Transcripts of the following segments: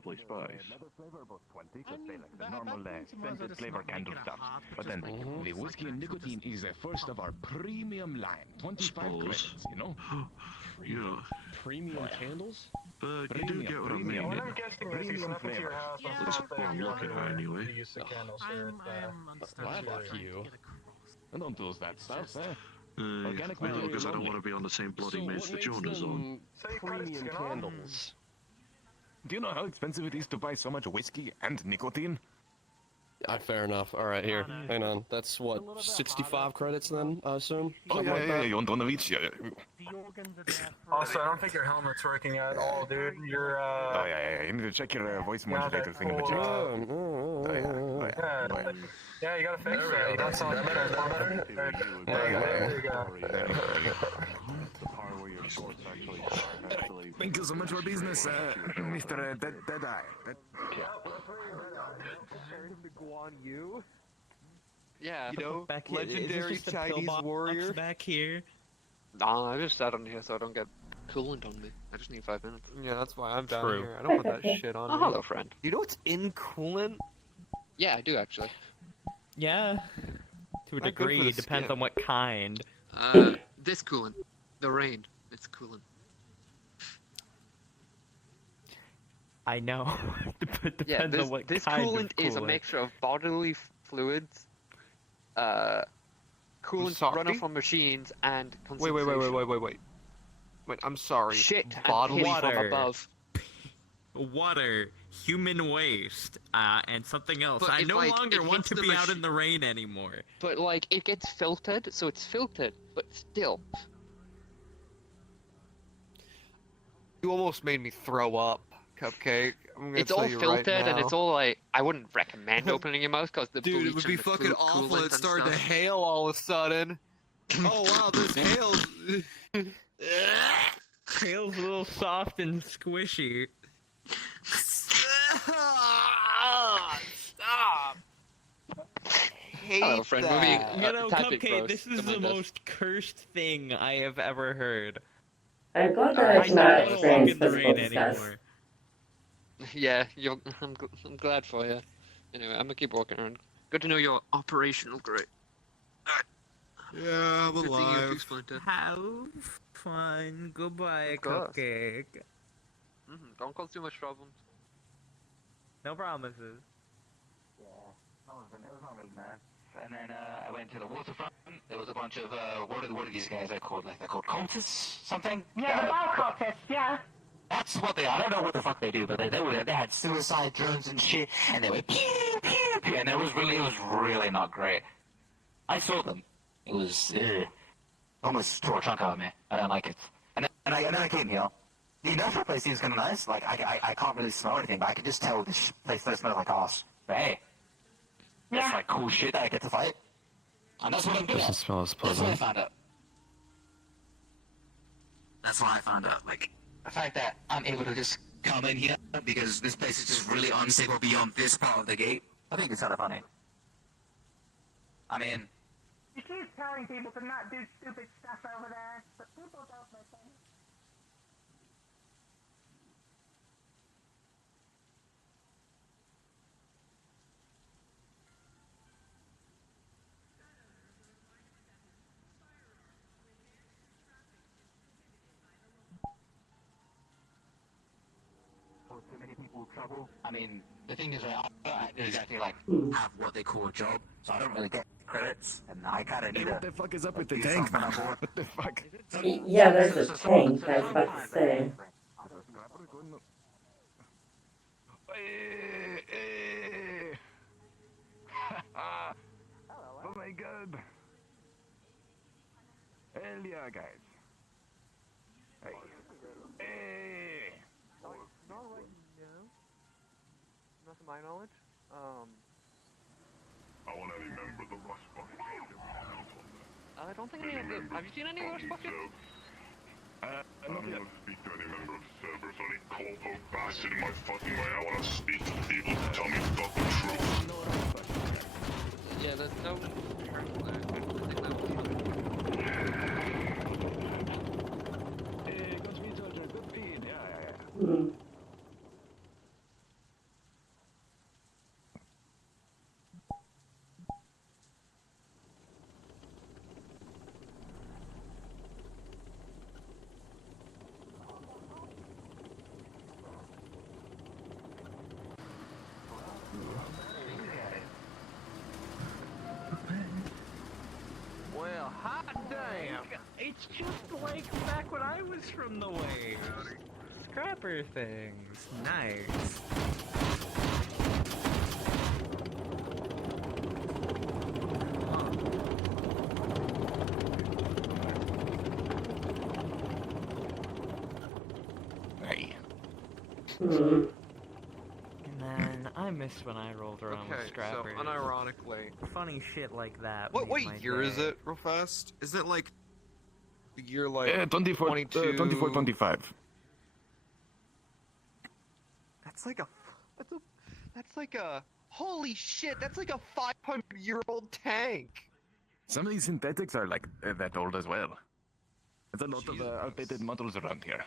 probably spice. Normal scented flavor candle stuff. But then the whiskey and nicotine is the first of our premium line. 25 credits, you know? Yeah. Premium candles? But you do get what I mean. What I'm guessing is he snuck into your house, That's what I'm looking at anyway. the use of candles here. Fuck you. I don't do that stuff, eh? Organic material because I don't want to be on the same bloody meds that Jonah's on. Premium candles. Do you know how expensive it is to buy so much whiskey and nicotine? Fair enough. Alright, here. Hang on. That's what, 65 credits then, I assume? Oh, yeah, you want one of each? Yeah. Also, I don't think your helmet's working at all, dude. You're, Oh, yeah. You need to check your voice modulator thing in the check. Yeah, you gotta fix that. You don't sound better. There you go. Thank you so much for business, Mr. Deadeye. Yeah, You know, Back here. legendary Is this just a Chinese pillbox warrior. back here. nah, I just sat on here so I don't get coolant on me. I just need 5 minutes. Yeah, that's why I'm down True. here. I don't want that shit on Oh, me. hello, friend. You know what's in coolant? Yeah, I do actually. Yeah. To a Not good for degree, the depends skin. on what kind. This coolant. The rain. It's coolant. I know. Depends Yeah, on what this kind coolant of is a mixture of bodily fluids, coolant sorry? running from machines, and Wait. Wait, I'm sorry. shit and Bodily piss from water. above. Water, human waste, and something else. But I if, no like, longer it want hits to the be out machi- in the rain anymore. But like, it gets filtered, so it's filtered, but still. You almost made me throw up, Cupcake. I'm gonna It's tell all you filtered, right and now. it's all like, I wouldn't recommend opening your mouth because the Dude, it bleach would be and the fucking awful. coolant It and started to stuff. hail all of a sudden. Oh wow, this hails. Feels a little soft and squishy. Stop! Hate Hello, friend. that. Moving. You know, tad bit Cupcake, gross. this is Don't the mind us. most cursed thing I have ever heard. I'm glad that I I don't cannot want to walk experience in the physical rain disgust. anymore. Yeah, I'm glad for you. Anyway, I'm gonna keep walking around. Good to know you're operational great. Yeah, I'm Good thing you alive. Splinter. Have fun. Goodbye, Of course. Cupcake. Don't cause too much problems. No promises. Yeah, it was not really nice. And then I went to the waterfront. There was a bunch of what are these guys? They're called cultists, something. Yeah, the ball cultists, yeah. That's what they are. I don't know what the fuck they do, but they had suicide drones and shit, and they were pew pew pew, and it was really not great. I saw them. It was almost tore a chunk out of me. I don't like it. And then I came here. The industrial place seems kind of nice. Like I can't really smell anything, but I can just tell this place does smell like ass. But hey, that's like cool shit that I get to fight, and that's what I'm doing. Doesn't smell as That's what I pleasant. found out. That's what I found out. Like the fact that I'm able to just come in here because this place is just really unstable beyond this part of the gate. I think it's kind of funny. I mean, You keep telling people to not do stupid stuff over there, but people don't listen. too many people trouble. I mean, the thing is, right, I don't exactly like have what they call a job, so I don't really get credits, and I kind of need What the fuck is up with the do tank, something man? on board. What the fuck? Yeah, there's a tank, I was about to say. Oh my god. Hell yeah, guys. Hey. Hey. Not right now. Not to my knowledge. I want any member of the Rust Bucket Kingdom. I don't think any of the. Have you seen any Rust Buckets? I'm not gonna speak to any member of Cerberus or any corpo bastard in my fucking way. I wanna speak to people who tell me fucking truth. Yeah, there's no. Hey, good to meet you, good feed. Yeah. Hmm. It's just like back when I was from the way. Scrapper things. Nice. Hey. Hmm. And then I missed when I rolled around with Okay, so scrappers. unironically, Funny shit like that. what made my year is day. it, real fast? Is it like the year like 24, 25. That's like a that's like a holy shit! That's like a 500-year-old tank. Some of these synthetics are like that old as well. There's a lot of Jesus. outdated models around here.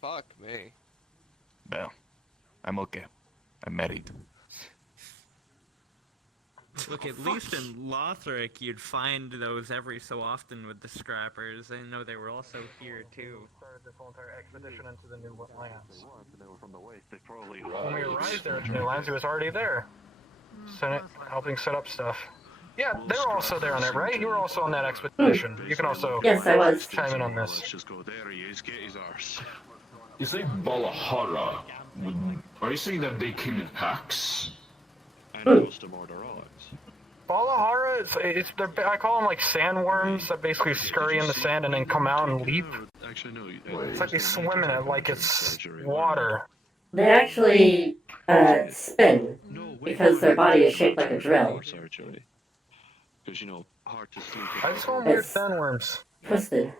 Fuck me. Well, I'm okay. I'm married. Look, at least in Lothric, you'd find those every so often with the scrappers. I know they were also here too. Started this whole entire expedition into the new lands. They were from the west. They probably When we arrived there at the new lands, he was already there. Helping set up stuff. Yeah, they were also there on it, right? You were also on that expedition. You can also Yes, I was. chime in on this. Let's just go there. He is. Get his arse. You say Balahara. Are you saying that they came in packs? And custom order odds. Balahara, I call them like sandworms that basically scurry in the sand and then come out and leap. Actually, no. It's like they swim in it like it's water. They actually spin because their body is shaped like a drill. Because, you know, hard to sleep. I just call them weird It's sandworms. twisted.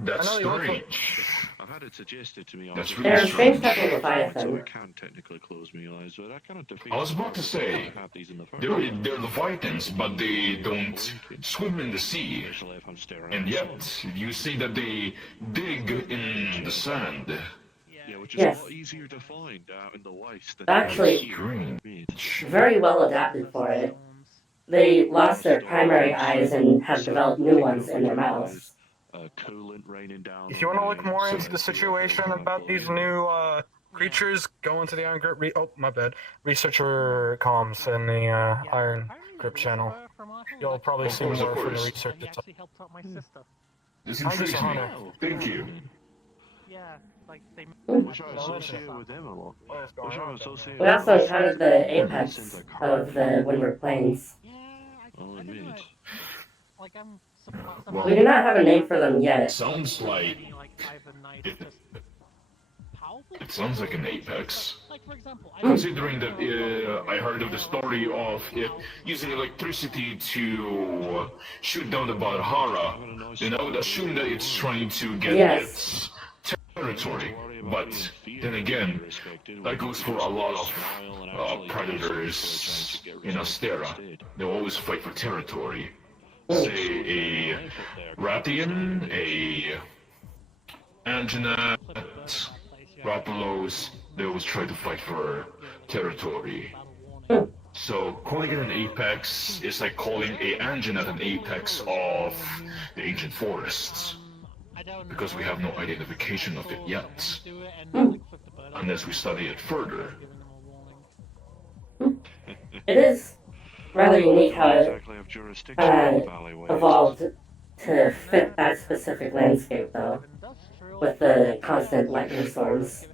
That's I know you look strange. I've had it suggested to me. That's They're really a strange strange. type of So I leviathan. can't technically close my eyes, but I cannot defeat. I was about to say, have these in the first they're Leviathans, but they don't swim in the sea. Especially if I'm staring And at the yet, sun. you say that they dig in the sand. Yeah, which is Yes. a lot easier to find out in the west than Actually, Strange. very well adapted for it. They lost their primary eyes and have developed new ones in their mouths. Coolant raining down. If you want to look more into the situation about these new creatures, go into the Iron Grip. Researcher comms in the Iron Grip channel. You'll probably see course, more of from the course. research. This I'm just intrigues a me. hunter. Thank you. Wish I associated with them a lot. What is Wish going I on? associated We also encountered the apex of the Windward Plains. I'll admit. We do not have a name for them yet. Sounds like it sounds like an apex. Considering that I heard of the story of it using electricity to shoot down the Balahara, then I would assume that it's trying to get Yes. its territory. But then again, that goes for a lot of predators in Astera. They always fight for territory. Say a Rathian, a Anjanath, Rapalos, they always try to fight for territory. So calling it an apex is like calling a Anjanath an apex of the ancient forests. Because we have no identification of it yet. Unless we study it further. It is rather unique how it Exactly have jurisdiction in the valleyways. evolved to fit that specific landscape, though, with the constant lightning storms.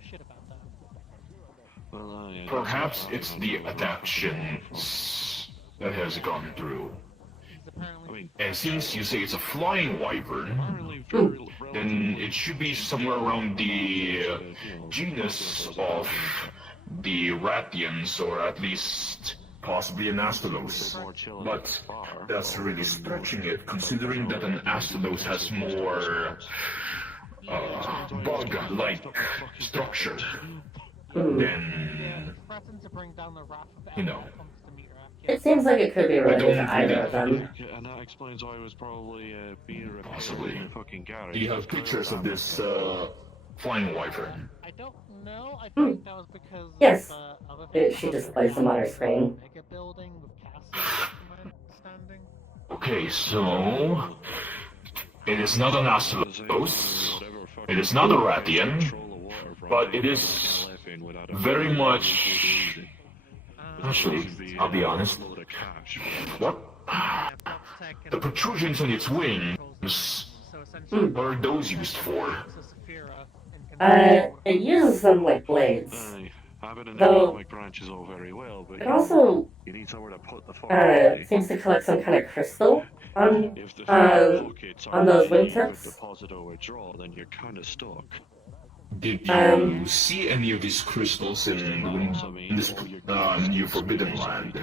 Well, yeah, Perhaps it's the adaptations that has gone through. I mean, And since you say it's a flying wyvern, apparently very then it should be somewhere around the genus of the Rathians, or at least possibly an Astalos. But that's really stretching it, considering that an Astalos has more bug-like structure than, you know. It seems like it could be related to either of them. And that explains why it was probably being repaired Possibly. in a fucking garage. Do you have pictures of this flying wyvern? I don't know. I think that was because Yes. other She displays them on her screen. mega building with castles, from my understanding. Okay, so it is not an Astalos, it is not a Rathian, but it is very much. Actually, I'll be honest. What? The protrusions on its wings, what are those used for? It uses them like blades. Though, branches all very well, but it also you need somewhere to put the seems to collect some kind of crystal on If the pockets on those aren't wingtips. deposit or withdraw, then you're kind of stuck. Did you see any of these crystals in this new Forbidden Land?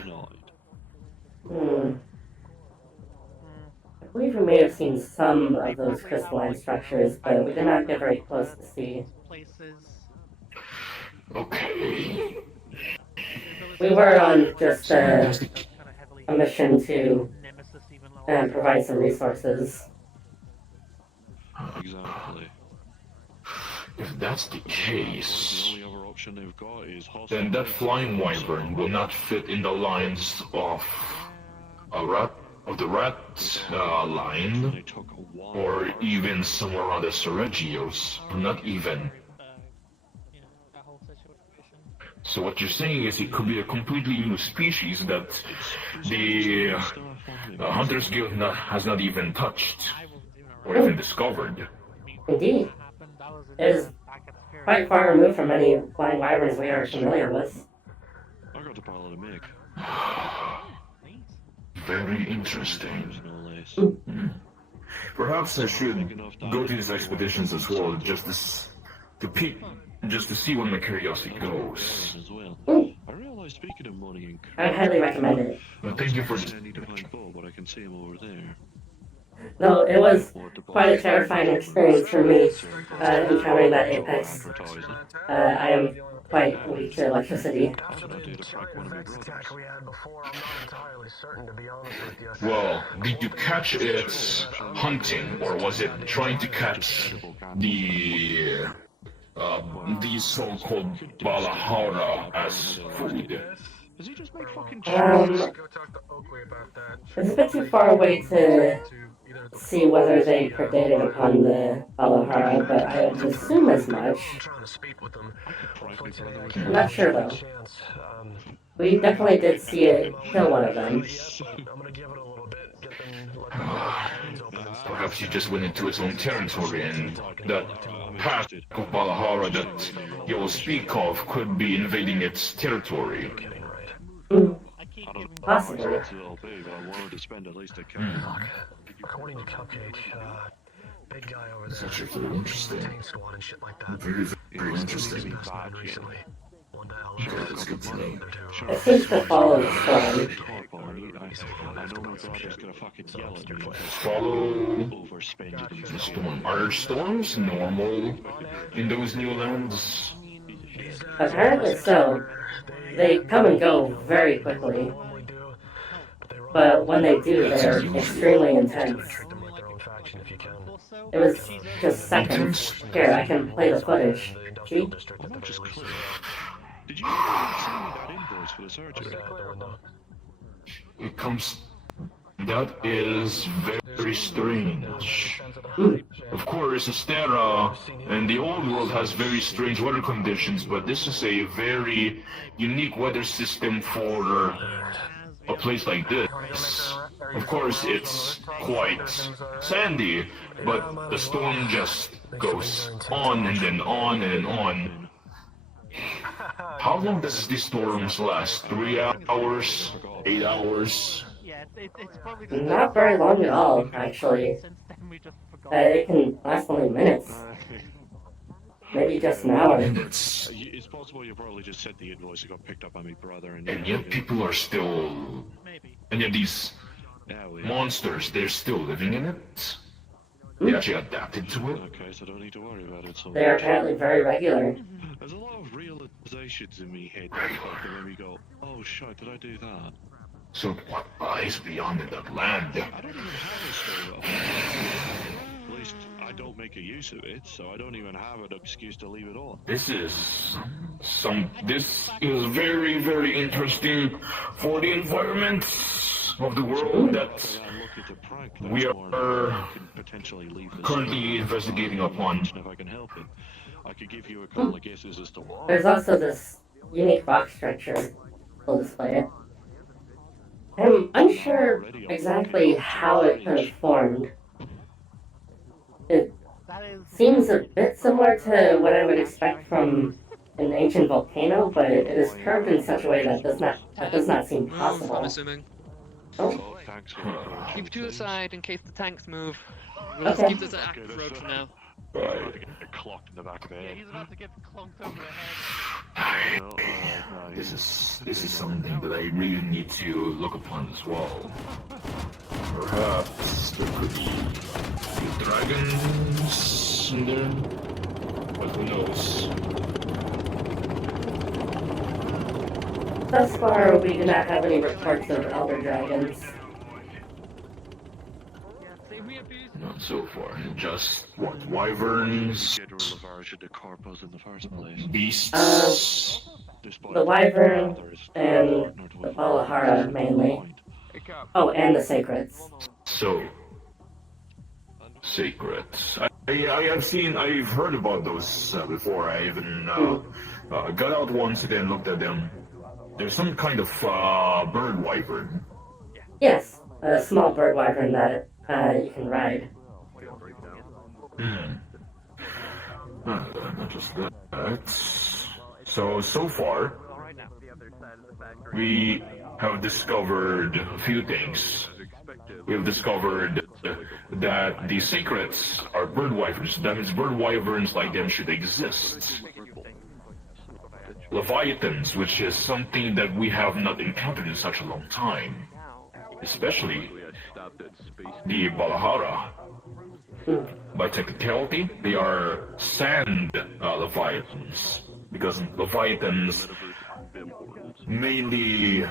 I believe we may have seen some of those crystalline structures, but we did not get very close to see. Okay. We were on just a mission to provide some resources. Exactly. If that's the case, The only other option they've got is then that flying wyvern will not fit in the lines of the rat line, or even somewhere around the Seregios, not even. So what you're saying is it could be a completely new species that the Hunters Guild has not even touched, or even discovered. Indeed. It is quite far removed from any flying wyverns we are familiar with. I got the pilot of Mick. Very interesting. Perhaps I should go to these expeditions as well, just to see where my curiosity goes. I realize, speaking of money and I would highly recommend it. Well, thank you for but I can see him over there. No, it was quite a terrifying experience for me, encountering that apex. I am quite weak to electricity. Well, did you catch it hunting, or was it trying to catch the so-called Balahara as food? It's a bit too far away to see whether they predated upon the Balahara, but I would assume as much. I'm not sure though. We definitely did see it kill one of them. Perhaps he just went into its own territory, and that pack of Balahara that you will speak of could be invading its territory. Possibly. According to Cupcake, big guy over there. That's actually very interesting. Squad and shit like that. Very interesting. Recently. One day I'll Okay, that's good to know. It seems to follow the storm. Follow the storm. Are there storms normal in those new lands? Apparently so. They come and go very quickly. But when they do, they're extremely intense. It was just seconds. Here, I can play the footage. See? Did you send me that invoice for the surgery? It comes. That is very strange. Of course, Astera and the old world has very strange weather conditions, but this is a very unique weather system for a place like this. Of course, it's quite sandy, but the storm just goes on and then on and on. How long does these storms last? 3 hours? 8 hours? Not very long at all, actually. It can last only minutes. Maybe just an hour. It's possible you probably just sent the invoice that got picked up by my brother, And yet people are still... And yet these monsters, they're still living in it? They actually adapted to it? Okay, so don't need to worry about it so They are much. apparently very regular. There's a lot of realizations in me head that make me go, oh shit, did I do that? So what lies beyond in that land? I don't even have a story at least I don't make a use of it, so I don't even have an excuse to leave it on. This is very, very interesting for the environment of the world that we are currently investigating upon. If I can help it, I could give you a couple of guesses as to why. There's also this unique box structure. We'll display it. I'm unsure exactly how it could have formed. It seems a bit similar to what I would expect from an ancient volcano, but it is curved in such a way that does not seem Move, possible. I'm assuming. Oh. Keep to the side in case the tanks move. We'll just Okay. keep this an active road for now. Clocked in the back of the head. He's about to get clunked over the head. This is something that I really need to look upon as well. Perhaps there could be dragons in there, but who knows? Thus far, we do not have any reports of elder dragons. Not so far. Just what? Wyverns? Beasts? The wyvern and the Balahara mainly. Oh, and the sacreds. So, secrets. I've heard about those before. I even got out once and then looked at them. There's some kind of bird wyvern. Yes, a small bird wyvern that you can ride. Not just that. So far, we have discovered a few things. We have discovered that the secrets are bird wyverns. That means bird wyverns like them should exist. Leviathans, which is something that we have not encountered in such a long time. Especially the Balahara. By technicality, they are sand Leviathans. Because Leviathans mainly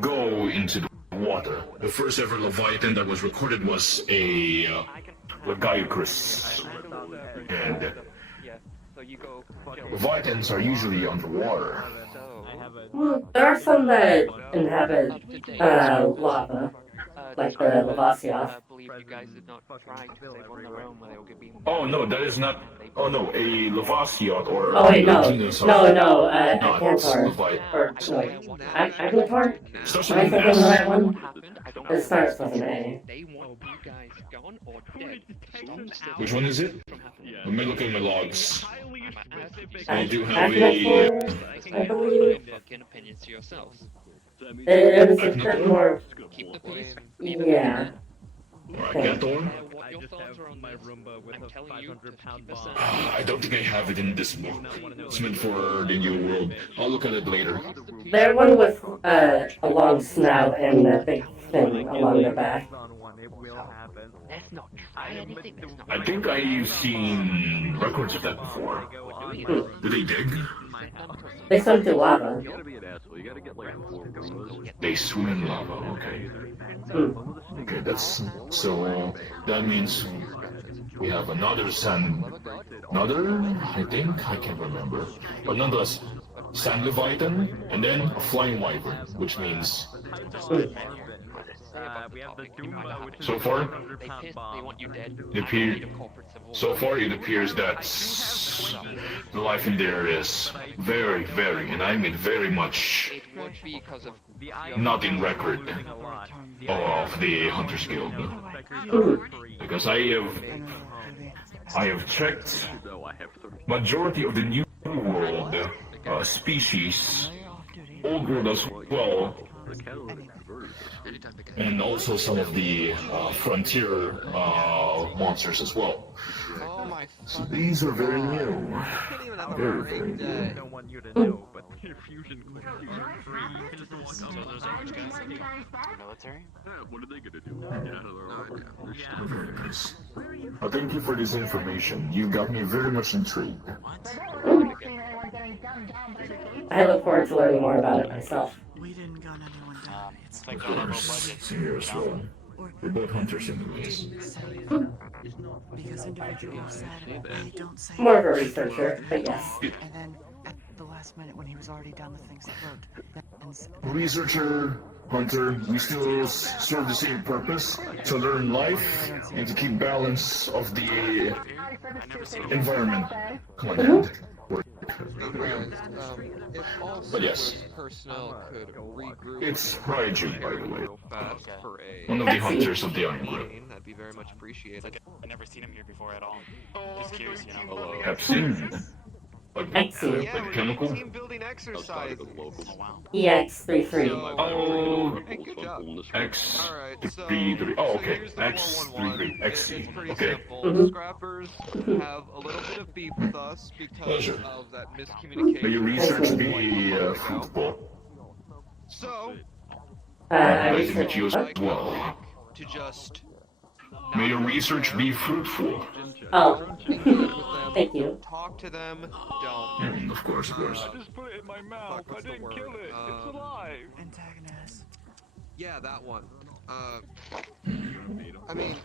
go into the water. The first ever Leviathan that was recorded was a Sekaiiiii. And Leviathans are usually underwater. Well, there are some that inhabit lava, like the Lavasioth. Oh no, that is not. Oh no, a Lavasioth or Oh wait, no, genus of no, a not Cantor. Leviathan. Or, no, wait, Agnator? Starts Am I with an thinking the S. right one? It starts with an A. Which one is it? Let me look at my logs. I do have Agnator, I believe. Opinions to yourselves. It was a bit more... Keep the peace. Yeah. Cantor? What your thoughts are on my Roomba with a 500-pound bomb. I don't think I have it in this book. It's meant for the New World. I'll look at it later. They're one with a long snout and a big fin along their back. I think I've seen records of that before. Do they dig? They swim through lava. They swim in lava, okay. Okay, that's... So, that means we have another I think? I can't remember. But nonetheless, sand leviathan, and then a flying wyvern, which means... So far, it appears that the life in there is very, and I mean very much not in record of the Hunters Guild. Because I have checked majority of the New World species, Old World as well, and also some of the frontier monsters as well. So these are very new. Very new. What are they gonna do? Very nice. Thank you for this information. You got me very much intrigued. I look forward to learning more about it myself. We didn't gun anyone down. It's Of course, same here as well. We're both hunters anyways. because individuals said they don't say. More of a researcher, but yes. And then at the last minute when he was already done the things he wrote. Researcher, hunter, we still serve the same purpose, to learn life and to keep balance of the environment. Come on, Dad. Work. If all But yes. service personnel could regroup It's and Raiju, by the prepare way. real fast for a One of the hunters of the Iron Grip. meeting, that'd be very much appreciated. I've never seen him here before at all. Just curious, you know. Hello. HATSUNE. HATSUNE. Like chemical? Team building exercises. Ex.33. Oh, Hey, good job. X33. Oh, okay. X33. XC. Pretty Okay. simple. Scrappers have a little bit of beef with us because of that miscommunication. May your research be fruitful. So, Nice to meet you as well. to just May your research be fruitful. Oh, thank you. talk to them, don't. Of course, of course. I just put it in my mouth. I didn't kill it. It's alive. Antagonist. Yeah, that one. I mean,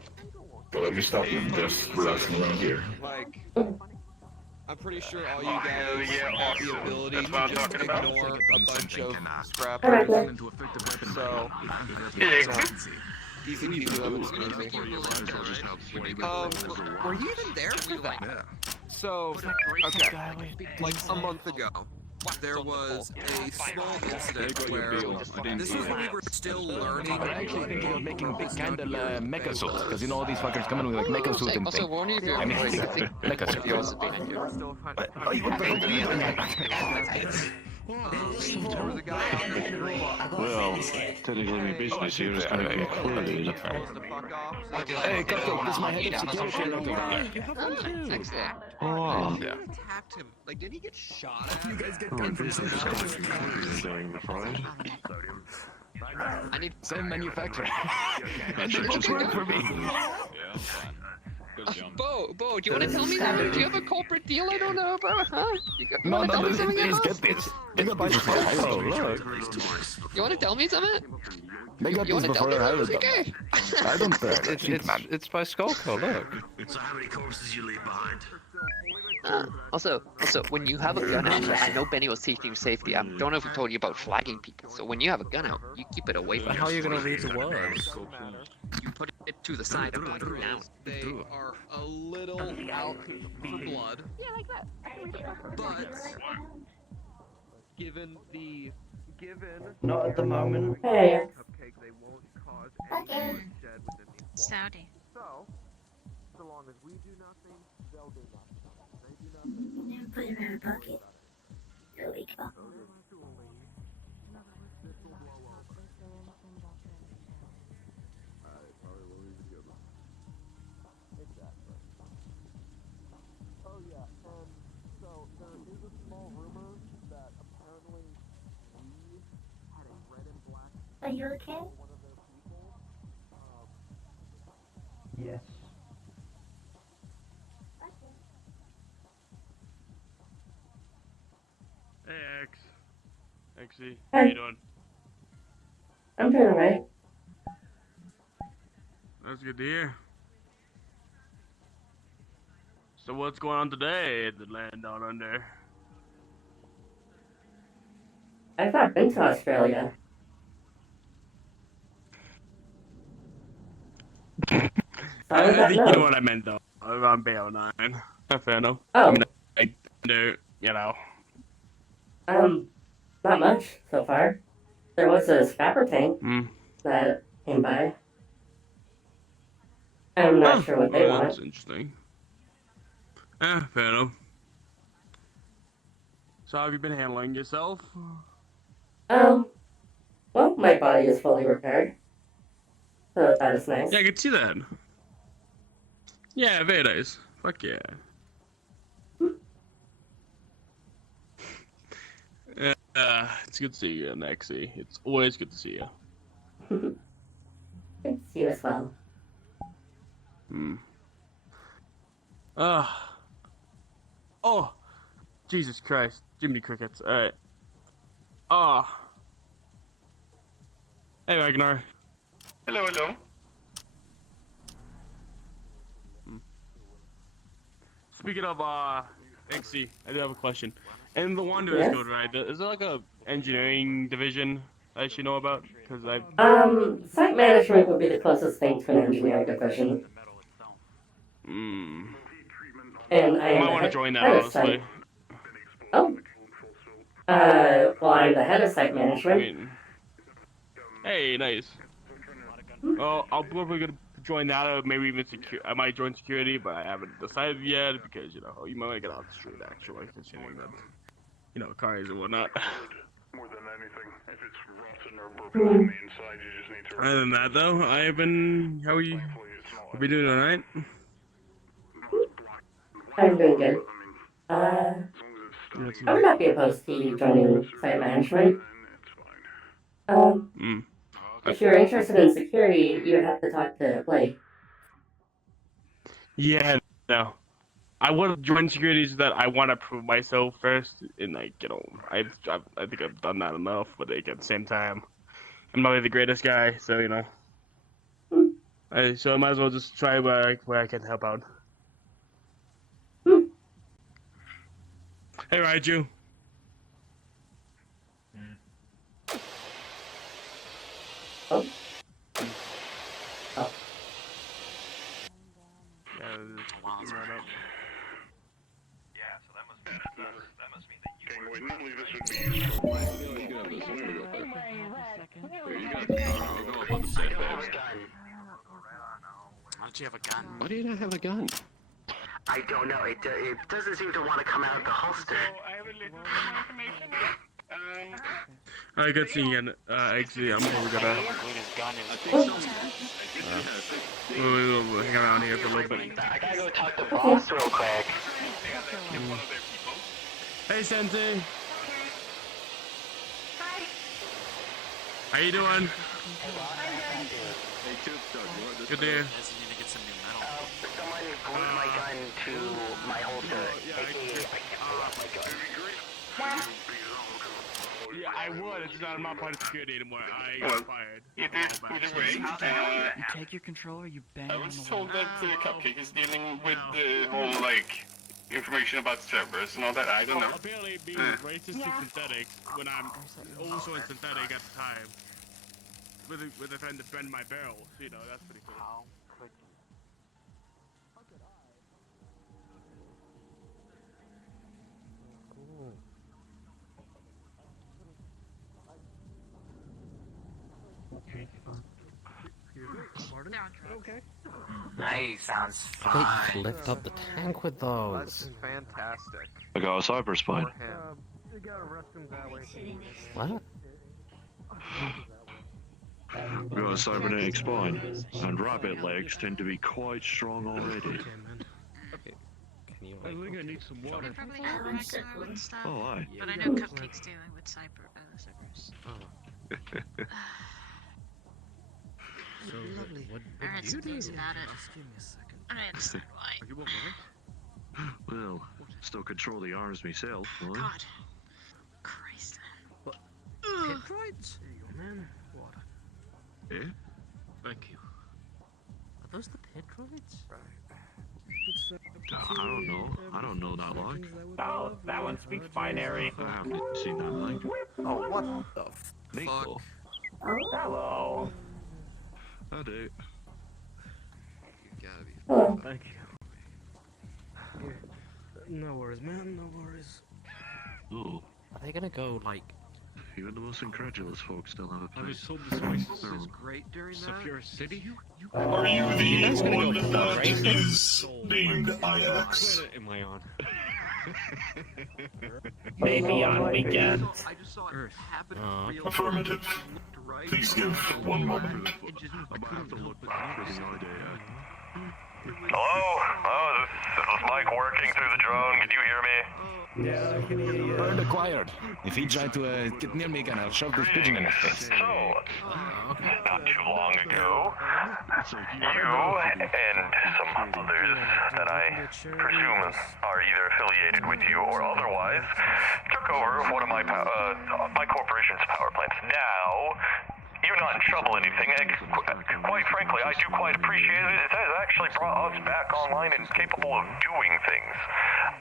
Well, let me stop and just relaxing around here. like, I'm pretty sure all you guys have the ability to just ignore a bunch of scrappers. So, you can do them excuse me. Were you even there for that? So, okay, like a month ago, there was a small incident where this was when we were still learning. I'm actually thinking of making big candle mecha suits, because you know all these fuckers coming with like mecha suit and thing. I mean, mecha suit. Oh, you Well, technically my business here is kind of concluded. Hey, Coco, this is my head of security. Excellent. Oh, yeah. Attacked him. Like, did he get shot at? You guys get my business is kind of concluded during the Friday. I need same manufacturer. And they both work for me. Yeah, fine. Bo, do you want to tell me that? Do you have a corporate deal I don't know about, huh? No, get this. They got these before I hired them. You want to tell me something? They got these before I hired them. I don't care. It's by Skullco, look. So how many corpses you leave behind? Also, when you have a gun out, I know Benny was teaching safety. I don't know if he told you about flagging people. So when you have a gun out, you keep it away from But how are you gonna read the words? You put it to the side and point it down. They are a little out for blood. Yeah, like that. But given Not at the moment. Hey. cupcake, they won't cause any bloodshed within the Saudi. So long as we do nothing, they'll do nothing. They do nothing. Put it in her pocket. There we go. Oh yeah, and so there is a small rumor that apparently we had a red and black. Are you okay? One of their people. Yes. Hey, X. XE, Hey. how you doing? I'm doing alright. That's good to hear. So what's going on today at the land down under? I've not been to Australia. I think you know what I meant though. I'm on Bay-09. Fair enough. Oh. I mean, I do, you know. Not much so far. There was a scrapper tank Hmm. that came by. I'm not sure what they Well, want. that's interesting. Fair enough. So how have you been handling yourself? Well, my body is fully repaired. So that is nice. Yeah, I can see that. Yeah, very nice. Fuck yeah. It's good to see you, Nexie. It's always good to see you. Good to see you as well. Oh, Jesus Christ. Jiminy Crickets. Alright. Hey, Ragnar. Hello, hello. Speaking of, Nexie, I do have a question. In the Wanderer's Yes? Guild, right, is there like a engineering division I should know about? Because I... Site management would be the closest thing to an engineering division. And I might am want to the join that, head of honestly. site. Oh. Well, I'm the head of site management. Hey, nice. Well, I'm probably gonna join that, or maybe even I might join security, but I haven't decided yet because you might get off the street actually, considering that cars and whatnot. More than anything, if it's rotten or broken on the inside, you just need to. Other than that, though, I've been. How are you? Are we doing all right? I'm doing good. I would not be opposed to you joining site management. If you're interested in security, you would have to talk to Blake. Yeah, no. I want to join security so that I want to prove myself first, and I think I've done that enough. But like, at the same time, I'm not really the greatest guy, so so I might as well just try where I can help out. Hey, Raiju. Oh. Why don't you have a gun? Why do you not have a gun? I don't know. It doesn't seem to want to come out of the holster. Alright, good seeing you. Actually, I'm probably gonna we'll hang around here for a little bit. I gotta go talk to boss real quick. Hey, Sensei. How you doing? Good to hear. Someone glued my gun to my holster. Yeah, I would. It's not. I'm not part of security anymore. I got fired. You take your controller, you bang I on was the told wall. that Cupcake is dealing with the whole, information about servers and all that. I don't know. Apparently being racist to synthetic when I'm also in synthetic at the time. With a friend to bend my barrel. So, that's pretty cool. Okay. Nice, sounds They fine. lift up the tank with those. Fantastic. I got a cyber spine. You got a restroom that way. What? I got a cybernetic spine, and rabbit legs tend to be quite strong already. I think I need some water. Probably have a record and stuff. Oh, aye. But I know Cupcake's dealing with Cyprus. So, Lovely. what I read some things about it. Just give me a second. I don't understand why. Well, still control the arms myself. Huh? God. Christ. Pedroids? There you go, man. Water. Eh? Thank you. Are those the pedroids? I don't know. I don't know that like. Oh, that one speaks binary. I haven't seen that like. Oh, what the MIKU. Hello. I do. Thank you. No worries, man. No worries. Ooh. Are they gonna go, Even the most incredulous folks still have a place. I was told this place is great during that. Sapphire City? Are you the one that is named IX? Am I on? Maybe on weekends. I just saw it happen real Affirmative. right. Please give 1 moment. I might have to look back for the idea. Hello? Oh, this is Mike working through the drone. Can you hear me? Yeah, I can hear you. Bird acquired. If he tried to get near me again, I'll shove this pigeon in his face. So, not too long ago, you and some others that I presume are either affiliated with you or otherwise took over one of my corporation's power plants. Now, you're not in trouble or anything. Quite frankly, I do quite appreciate it. It has actually brought us back online and capable of doing things.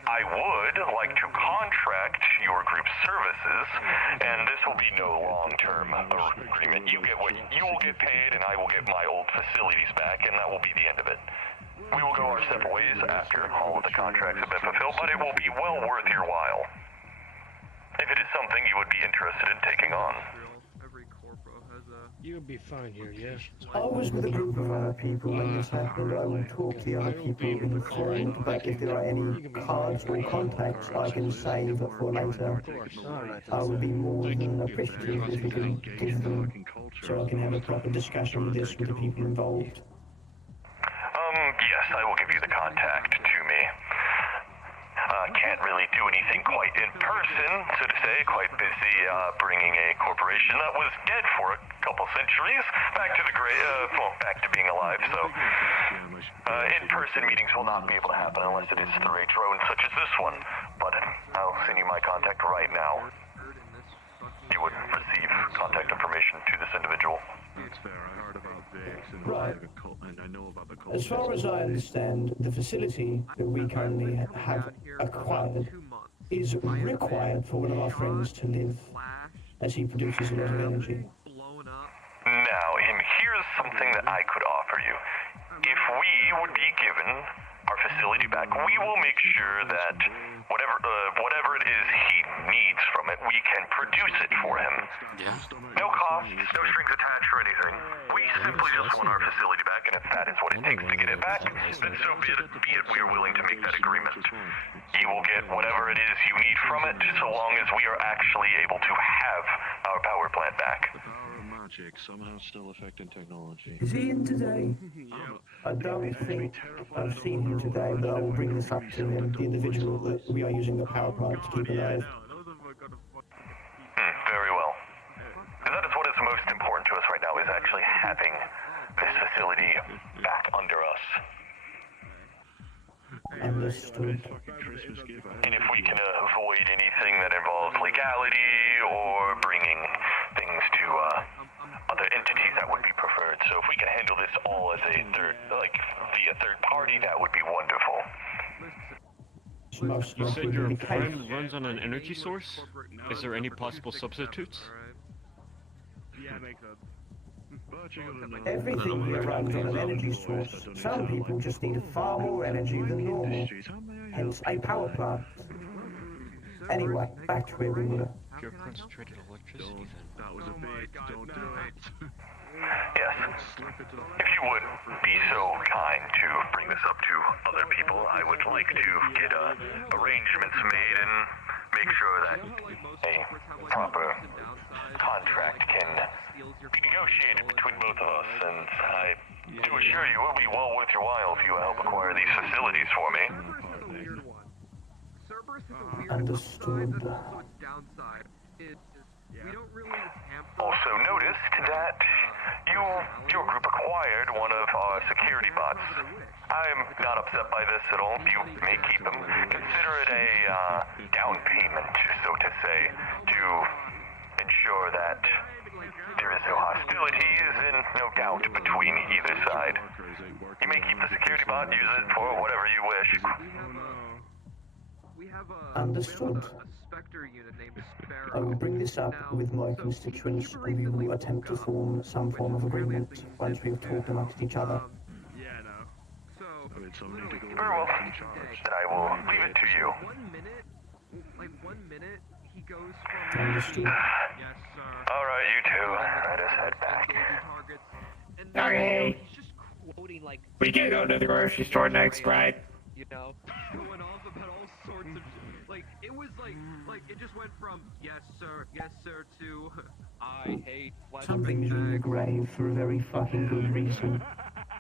I would like to contract your group's services, and this will be no long-term agreement. You will get paid, and I will get my old facilities back, and that will be the end of it. We will go our separate ways after all of the contracts have been fulfilled, but it will be well worth your while. if it is something you would be interested in taking on. You'll be fine here, yeah? I was with a group of other people when this happened. I will talk to the other people informed, but if there are any cards or contacts I can save for later, I would be more than appreciative if you can give them so I can have a proper discussion with this with the people involved. Yes, I will give you the contact to me. Can't really do anything quite in person, so to say. Quite busy bringing a corporation that was dead for a couple centuries back to the back to being alive. So, in-person meetings will not be able to happen unless it is through a drone such as this one. But I'll send you my contact right now. You would receive contact information to this individual. That's fair. I heard about Vex and I know about the cult. As far as I understand, the facility that we currently have acquired is required for one of our friends to live, as he produces a lot of energy. Now, here's something that I could offer you. If we would be given our facility back, we will make sure that whatever it is he needs from it, we can produce it for him. Yeah. No cost, no strings attached or anything. We simply just want our facility back, and if that is what it takes to get it back, then so be it. We are willing to make that agreement. You will get whatever it is you need from it, so long as we are actually able to have our power plant back. Magic somehow still affecting technology. Is he in today? I don't think I've seen him today, but I will bring this up to him, the individual that we are using the power plant to keep alive. Very well. And that is what is most important to us right now, is actually having this facility back under us. Understood. And if we can avoid anything that involves legality or bringing things to other entities, that would be preferred. So if we can handle this all as a via third party, that would be wonderful. You said your friend runs on an energy source? Is there any possible substitutes? Yeah, makes sense. Everything here runs on an energy source. Some people just need far more energy than normal, hence a power plant. Anyway, back to where we were. Pure concentrated electricity then. That was a big, don't do it. Yes. If you would be so kind to bring this up to other people, I would like to get arrangements made and make sure that a proper contract can be negotiated between both of us, and I do assure you it will be well worth your while if you help acquire these facilities for me. Understood. Also noticed that your group acquired one of our security bots. I'm not upset by this at all. You may keep them. Consider it a down payment, so to say, to ensure that there is no hostilities and no doubt between either side. You may keep the security bot, use it for whatever you wish. Understood. I will bring this up with my constituents, and we will attempt to form some form of agreement once we have talked amongst each other. Very well. Then I will leave it to you. Understood. Alright, you two. Let us head back. Okay. We can go to the grocery store next, right? You know, going off about all sorts of it was like it just went from yes sir to I hate flashback. Something's in the grave for a very fucking good reason.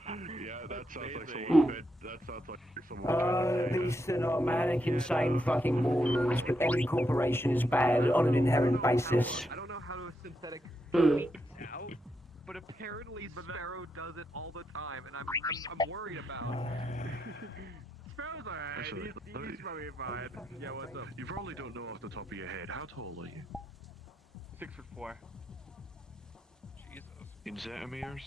Yeah, that sounds like someone. That sounds like someone. At least they're not manic, insane fucking warlords, but every corporation is bad on an inherent basis. I don't know how to synthetic out, but apparently Sparrow does it all the time, and I'm worried about. Sparrow's alright. He's probably fine. Yeah, what's up? You probably don't know off the top of your head. How tall are you? 6'4". Jesus. In centimeters?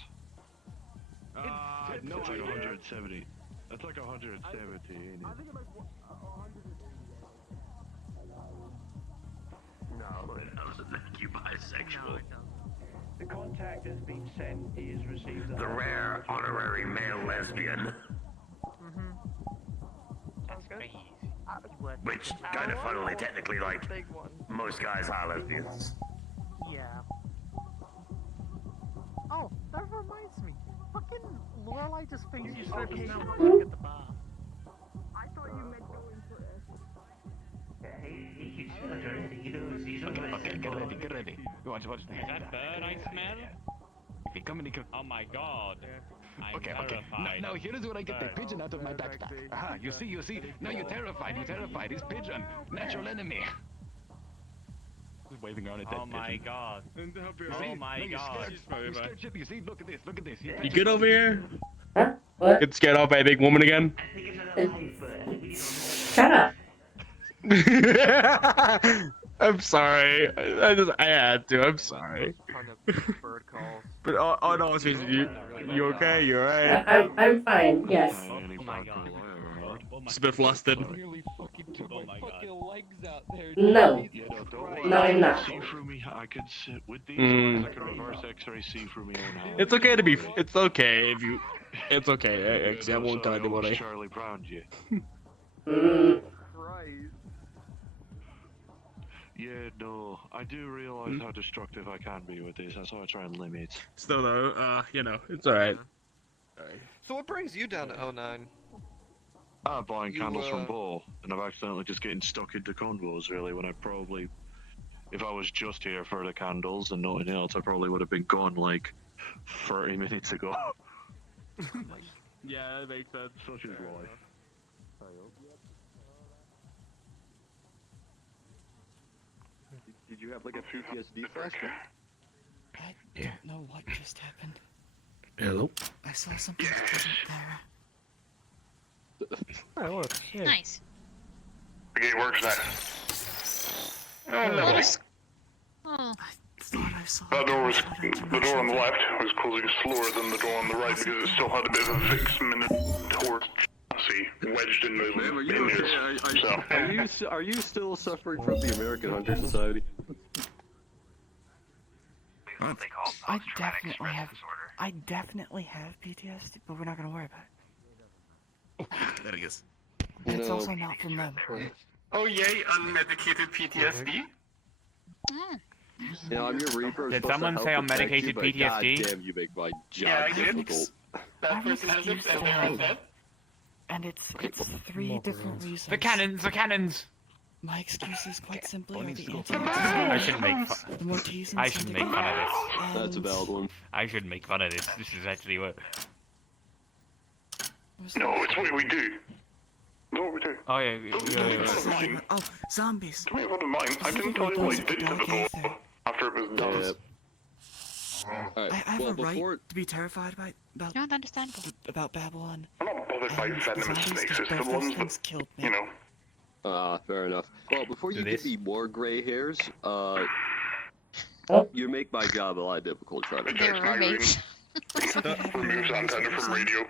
No, it's like 170. That's like 170, ain't it? I think it might be 100. No, it doesn't make you bisexual. The contact has been sent. He has received The rare honorary male lesbian. Sounds good. Which kind of funnily, technically, like most guys are lesbians. Yeah. Oh, that reminds me. Fucking Lorelai just thinks you strippers now work at the bar. I thought you meant going for Okay, get ready. Watch this. Is that bird I smell? Okay, come in. Oh my god. I'm Okay. terrified. Now here is where I get the pigeon out of my backpack. Aha, you see. Now you're terrified. It's pigeon. Natural enemy. Just waving around a dead pigeon. Oh my god. Oh my god. You're scared shit. You see? Look at this. You good over here? Huh? What? Get scared off by a big woman again? Shut up. I'm sorry. I had to. I'm sorry. But oh no, seriously, you okay? You alright? I'm fine. Yes. Oh my god. Just a bit flustered. Oh my god. No. Yeah, don't No, I'm not. See through me. I could sit with these. I could reverse X-ray, see through me own hand. It's okay to be. It's okay if you. It's okay. Actually, I won't tell anybody. Charlie Brown, you. Yeah, no, I do realize how destructive I can be with this. That's why I try and limit. Still though, it's alright. So what brings you down to 09? Buying candles from Bo, and I've accidentally just getting stuck into convos really, when I probably, if I was just here for the candles and nothing else, I probably would have been gone like 30 minutes ago. Yeah, that makes sense. Such is life. Did you have like a PTSD flashback? I don't know what just happened. Hello? I saw something that wasn't there. Oh, look, shit. Nice. The gate works now. Oh, no. Oh. That door was, the door on the left was closing slower than the door on the right because it still had a bit of a 6-minute tour chassis wedged in the so. Are you still suffering from the American Hunter Society? I definitely have PTSD, but we're not gonna worry about it. There he is. It's also not from them. Oh yay, unmedicated PTSD? Yeah, I'm your Reaper. Did someone say unmedicated PTSD? God damn, you make my job Yeah, I did. difficult. That person has it, and they're dead. And it's 3 different reasons. The cannons! My excuse is quite simply Only are the school. anti-vaxxers, I shouldn't make fun. the Mortesians, I shouldn't make fun of this. That's a valid one. I shouldn't make fun of this. This is actually what. No, it's what we do. It's what we do. Oh yeah. Oh, zombies. Don't make fun of mine. I didn't tell you what I did to the door after it was done. I have a right to be terrified about Not understandable. about Babylon. I'm not bothered by venomous snakes. It's the ones that, killed me. you know. Fair enough. Well, before you give me more gray hairs, you make my job a lot difficult trying to They're roommates. Removes antenna from radio.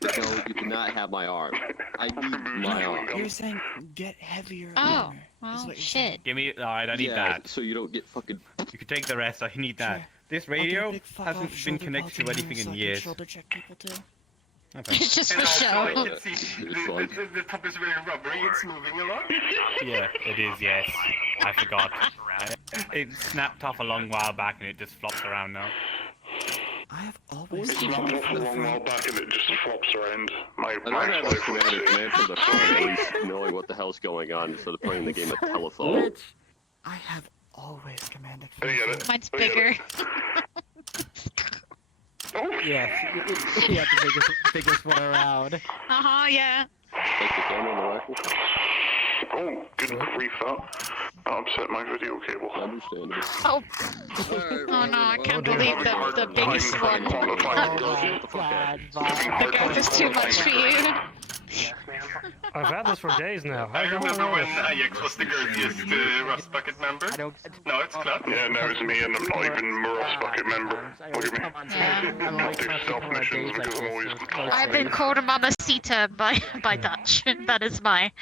No, you cannot have my arm. I need my arm. You're saying get heavier Oh, armor. is well, what you're shit. Give me. Alright, I need that. So you don't get fucking. You can take the rest. I need that. Sure. This I'll do a radio big fuck hasn't off been shoulder connected to pop in anything here so in I can years. shoulder check people too. Okay. It's just And for also, show. I can see the top is very rubbery, it's moving a lot. Yeah, it is. Yes, I forgot. It snapped off a long while back and it just flops around now. I have always It's not off a long while back and it just flops around. I don't have a command from the front, at least knowing what the hell's going on instead of playing the game of telephone. I have always commanded. Mine's bigger. Yes, you have the biggest one around. Uh-huh, yeah. Oh, good grief, that upset my video cable. Understandable. Oh. Oh no, I can't believe the biggest one. The growth is too much for you. I've had this for days now. I remember when Ajax was the girthiest Rust Bucket member. No, it's not. Yeah, now it's me and I'm not even a Rust Bucket member. Look at me. I do stealth missions because I'm always... I've been called a Mamacita by Dutch. That is my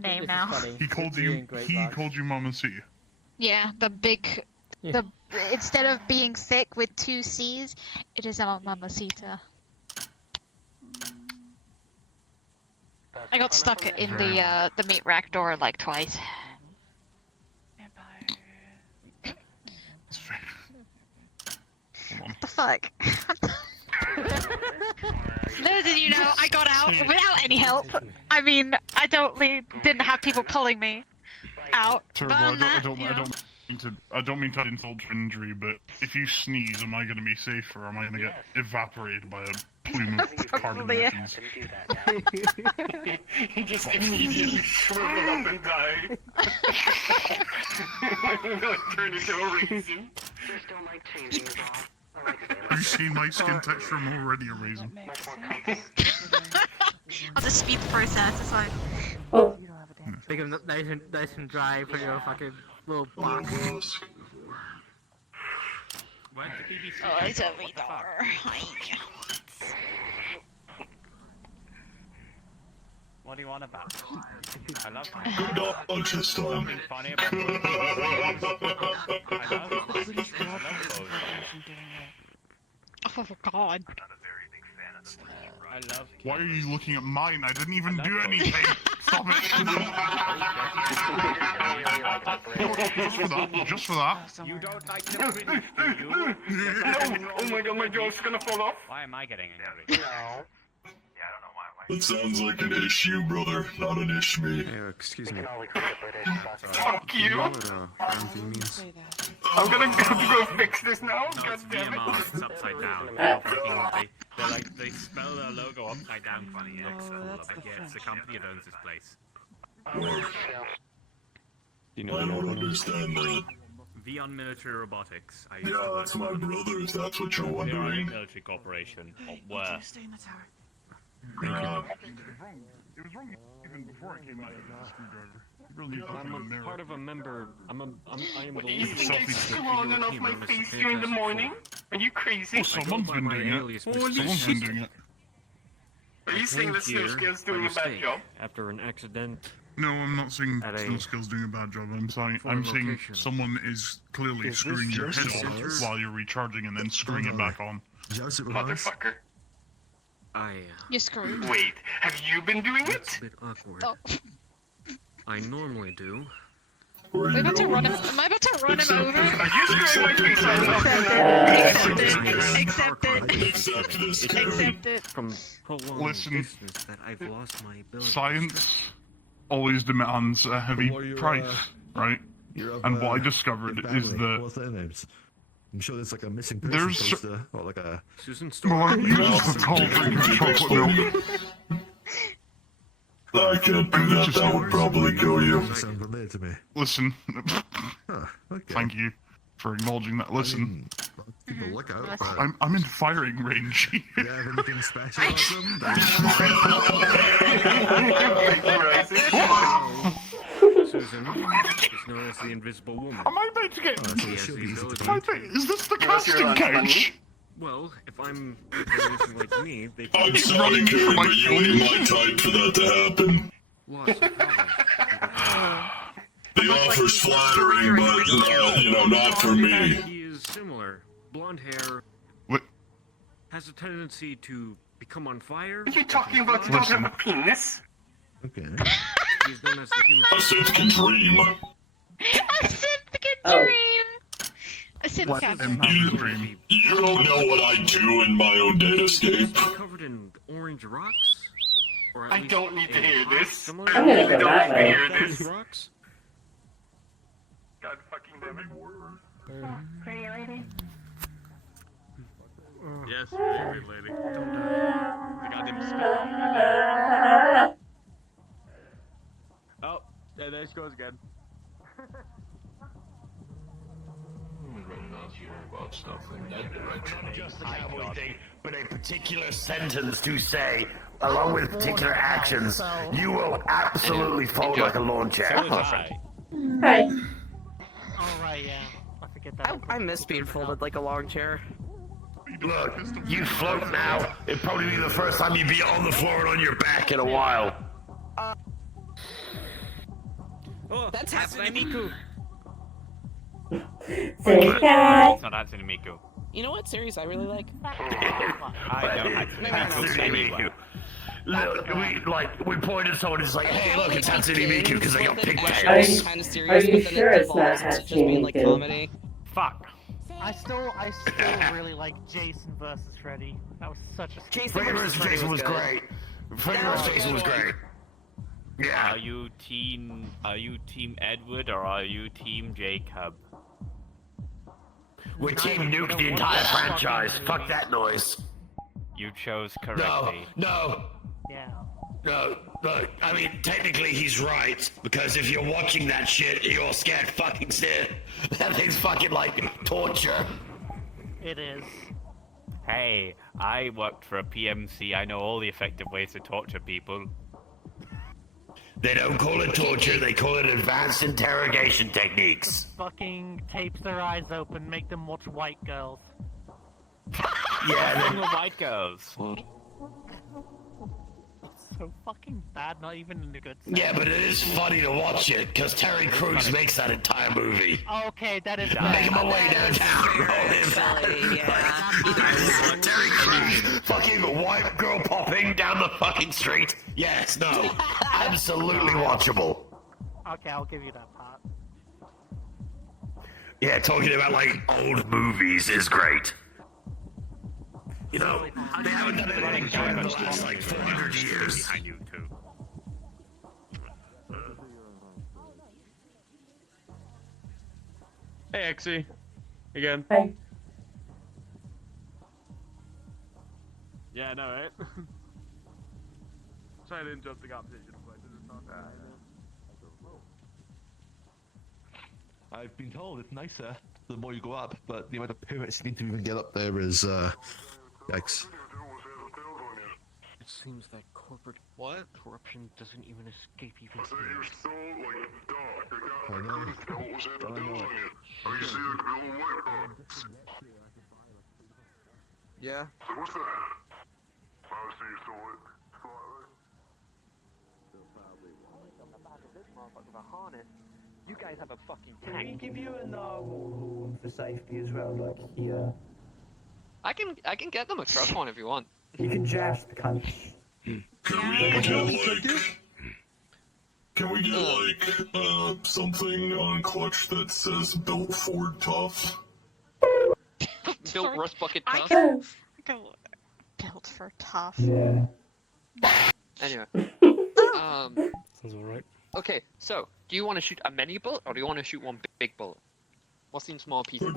name now. He called you Mamacita. Yeah, the big... The instead of being thick with 2 C's, it is a Mamacita. I got stuck in the meat rack door like twice. What the fuck? Little did you know, I got out without any help. I mean, didn't have people pulling me out. Terrible. I don't mean to insult your injury, but if you sneeze, am I going to be safe or am I going to get evaporated by a plume of carbon emissions? He just immediately shriveled up and died. Turn into a raisin. Have you seen my skin texture? I'm already a raisin. I'll just speed the process, it's fine. Oh. Make him nice and dry for your fucking little box. Oh, it's a retard. What do you want about? I love Good dog this time. funny about Oh god. I love Why are you looking at mine? I didn't even do anything! Stop it! Just for that. You don't like the British, do you? No! Oh my god, my jaw's gonna fall off. Why am I getting angry? No. It sounds like an issue, brother, not an issue. Hey, excuse me. Fuck you! I'm gonna have to go fix this now. No, it's God damn it. VMR, it's upside down. They spell their logo upside down funny. X. I love it. Yeah, it's the company that owns this place. I don't understand that. Vion Military Robotics. Yeah, that's my brother, if that's what you're wondering. Military corporation. Where? It was wrong even before I came out of the screwdriver. I'm a part of a member. I am What the do you leader. think I swallowed off my face during the morning? Are you crazy? Oh, someone's been doing it. Someone's been doing it. Are you saying that Snowscale's doing a bad job? After an accident. No, I'm not saying Snowscale's doing a bad job. I'm saying someone is clearly screwing your head off while you're recharging and then screwing it back on. Motherfucker. You're screwed. Wait, have you been doing it? A bit awkward. Oh. I normally do. Am I about to run him over? Are you screwing my face off? Accept it. Accept it. From prolonged Listen, distance that I've lost my ability. science always demands a heavy price, right? And what I discovered is that What's their names? I'm sure there's like a missing person there's poster, or like a... Susan well, I'm used to cold drinking chocolate milk. I can't do that, that would probably kill you. Sound familiar to me. Listen, Okay. thank you for acknowledging that. Listen, Keep a lookout, but... I'm in firing range. Do you have anything special on them? Susan is known as the Invisible Woman. Am I about to get... She has the ability Is this the casting couch? Well, if I'm anything like me, they I'm sorry, kid, but you ain't my type for that to happen. lots of problems. The offer's flattering, but, not for me. He is similar. Blonde hair. What? Has a tendency to become on fire. Are you talking about the talking about penis? Okay. He's known as the human. A synth can dream. A synth can dream. A synth can dream. You don't know what I do in my own datascape. Covered in orange rocks. Or at I least don't need to hear this. I'm gonna go that way. Hear this. Rocks. God fucking damn it. Pretty lady. Yes, pretty lady. The goddamn spit. Oh, yeah, there she goes again. About stuff in that direction. Just the cowboy thing, but a particular sentence to say, along with particular actions, you will absolutely fold like a lawn chair. Hi. Alright, yeah. I forget that. I miss being folded like a long chair. Look, you float now. It'd probably be the first time you'd be on the floor and on your back in a while. Oh, that's HATSUNE MIKU. Sekaiiiii. It's not HATSUNE MIKU. You know what series I really like? I don't HATSUNE MIKU. look, we pointed at someone and it's like, hey, look, it's HATSUNE MIKU because they got Are pigtails. you, are you sure it's not HATSUNE MIKU? Fuck. I still really like Jason versus Freddy. That was such a. Freddy vs. Jason was great. Freddy vs. Jason was great. Yeah. Are you team Edward or are you team Jacob? We're team nuke the entire franchise. Fuck that noise. You chose correctly. No. Yeah. No, look, I mean, technically he's right, because if you're watching that shit, you're scared fucking stiff. That thing's fucking like torture. It is. Hey, I worked for a PMC. I know all the effective ways to torture people. They don't call it torture, they call it advanced interrogation techniques. Fucking tapes their eyes open, make them watch White Girls. Yeah, What's wrong with white girls? So fucking bad, not even in a good sense. Yeah, but it is funny to watch it, because Terry Crews makes that entire movie. Okay, that is Making my way downtown. Terry Crews fucking white girl popping down the fucking street. Yes, no. Absolutely watchable. Okay, I'll give you that part. Yeah, talking about like old movies is great. You know, they haven't done anything good in the last like 400 years. Behind you too. Hey, Exy. Again. Hi. Yeah, I know, right? Sorry to interrupt the conversation, but this is not that. I've been told it's nicer the more you go up, but the amount of pirates you need to even get up there is, yikes. It seems that corporate corruption doesn't even escape even. I said you're still like dark. I I know. got what was it? The pills on you. I can see the blue and white part. Yeah. So what's that? I see you still it. You guys have a fucking Can we tank. give you a narwhal horn for safety as well, like here? I can get them a truck one if you want. You can just cunts. Can we get like something on clutch that says built Ford tough? Built rust bucket I tough. can go built for tough. Yeah. Anyway. Sounds alright. Okay, so do you want to shoot a mini bullet or do you want to shoot one big bullet? What seems more peaceful?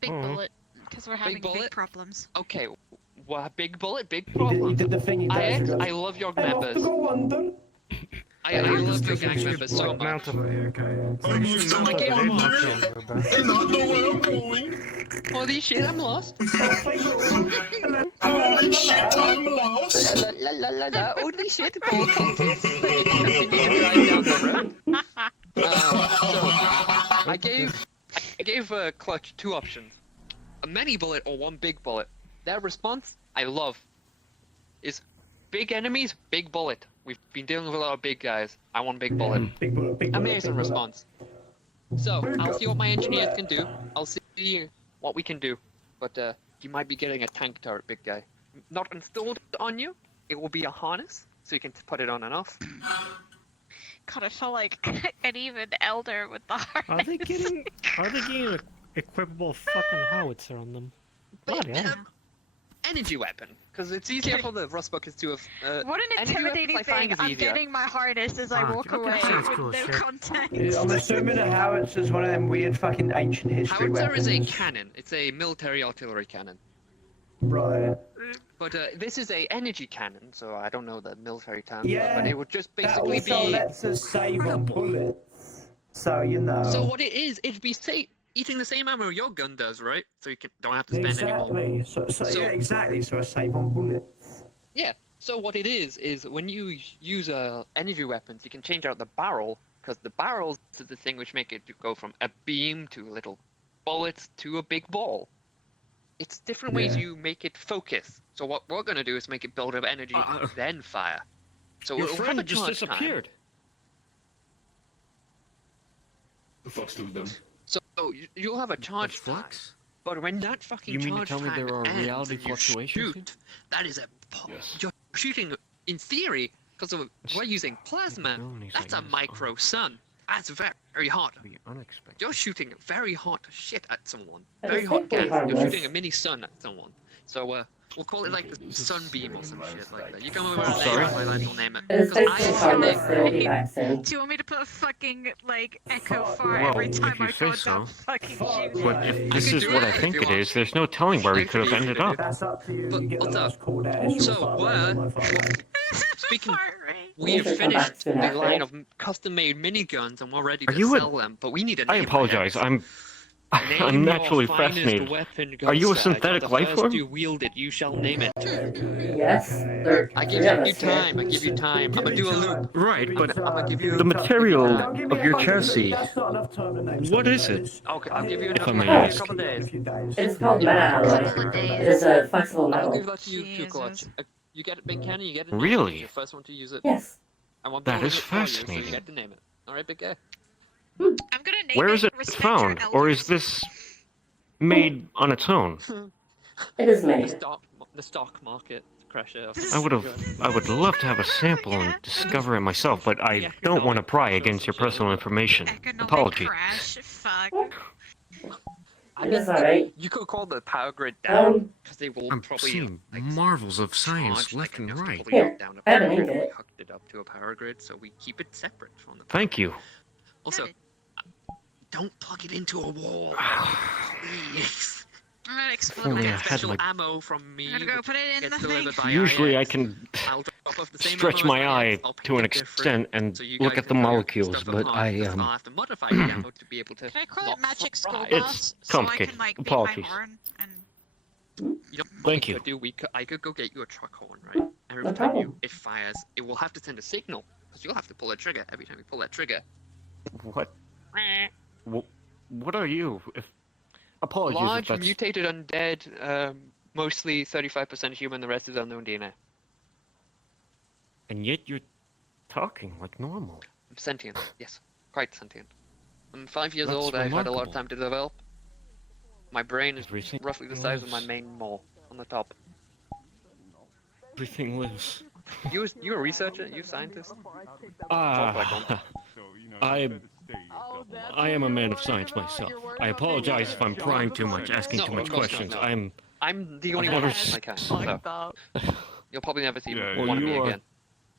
Big bullet, because we're having bullet? big problems. Okay, well, big bullet, big He problem. did the thing he does. I love your members. I love your gang members so much. I'm still on there, and I know where I'm going. Holy shit, I'm lost. Holy shit, I'm lost. La la la la, holy shit, ball cultists. Continue to drive down the road. So, I gave Clutch two options. A mini bullet or one big bullet. Their response, I love, is big enemies, big bullet. We've been dealing with a lot of big guys. I want big bullet. Big bullet, big bullet. Amazing response. So, I'll see what my engineers can do. I'll see what we can do. But you might be getting a tank turret, big guy. Not installed on you. It will be a harness, so you can put it on and off. God, I felt like an even elder with the harness. Are they getting an equipable fucking howitzer on them? Bloody hell. Energy weapon, because it's easier for the rust buckets to have. What an energy intimidating weapons I find thing! is I'm easier. getting my harness as I walk away with no context. Yeah, I'm assuming a howitzer's one of them weird fucking ancient history Howitzer weapons. is a cannon. It's a military artillery cannon. Right. But this is a energy cannon, so I don't know the military term. Yeah. But it would just That basically also be. lets us save on bullets. So, you know. So what it is, it'd be eating the same ammo your gun does, right? So you don't have to spend any more. Exactly. So yeah, exactly. So I save on bullets. Yeah. So what it is when you use energy weapons, you can change out the barrel, because the barrels are the thing which make it go from a beam to little bullets to a big ball. It's different ways you make it focus. So what we're gonna do is make it build up energy, then fire. So Your it'll have friend a just charge time. disappeared. The fuck's doing them? So you'll have a charge time. But when that fucking You mean to charge tell me time there are ends reality and you fluctuations shoot, that is a... You're shooting, in theory, because we're using plasma. That's a micro sun. That's very hot. You're shooting very hot shit at someone. Very hot gas. You're shooting a mini sun at someone. So, we'll call it like the sunbeam or some shit like that. You come over and name it, my lads will name it. It's Because I basically am harmless. They'll be back soon. Do you want me to put a fucking, like, echo fart Well, every time if you I say go so. down fucking shoot? But if this is what I think it is, there's no telling where we could have ended up. What's up? So, speaking, we have finished the line of custom-made miniguns and we're ready to sell them, but we need a name. I apologize. I'm naturally fascinated. Are you a synthetic life form? You wield it, you shall name it. Yes. I give you time. I give you time. I'm gonna do a loop. Right, but the material of your chassis. What is it? Okay, I'll give you If I may a ask. couple days. It's called meta alloy. It is a flexible I'll metal. give that to you too, Clutch. You get it, Big Kenny. You get it. Really? You're the first one to use it. Yes. I want That to is use it for you, so fascinating. you get to name it. All right, Big Guy. I'm gonna name Where is it Respect found? Your Or is this made on its own? It is The made. stock market crasher. I would love to have a sample and discover it myself, but I don't want to pry against your personal information. Apologies. Crash, fuck. It is alright. You could call the power grid down because they will I'm probably seeing marvels of science left and right. Here, down a I have an power grid. ingot. We hooked it up to a power grid, so we keep it separate from the. Thank you. Also, don't plug it into a wall, please. I'm gonna explode Only it. I had Special my. ammo from me. I'm gonna go put it in gets the delivered thing. by Usually I IX. can I'll drop off the same stretch ammo as my eye IX. I'll to an pick it extent different, and so you look guys at the can put your molecules, stuff but on, I because I'll have to modify the ammo to be able to. Can I call not it Magic Skull fry. Boss? So I complicated. can, like, beat Apologies. my horn and... You know, Thank you. I could go get you a truck horn, right? Every No time problem. it fires, it will have to send a signal, because you'll have to pull a trigger every time you pull that trigger. What? What are you? Apologies if Large, that's... mutated, undead, mostly 35% human, the rest is unknown DNA. And yet you're talking like normal. I'm sentient, yes. Quite sentient. I'm 5 years That's old, I've had a lot of remarkable. time to develop. My brain is Everything roughly the size of my lives. main mole on the top. Everything lives. You a researcher? You a scientist? I am a man of science myself. I apologize if I'm prying too much, asking No, too of much course questions. not. I'm the only I've one never who can, so you'll probably never see Well, one of me you are again.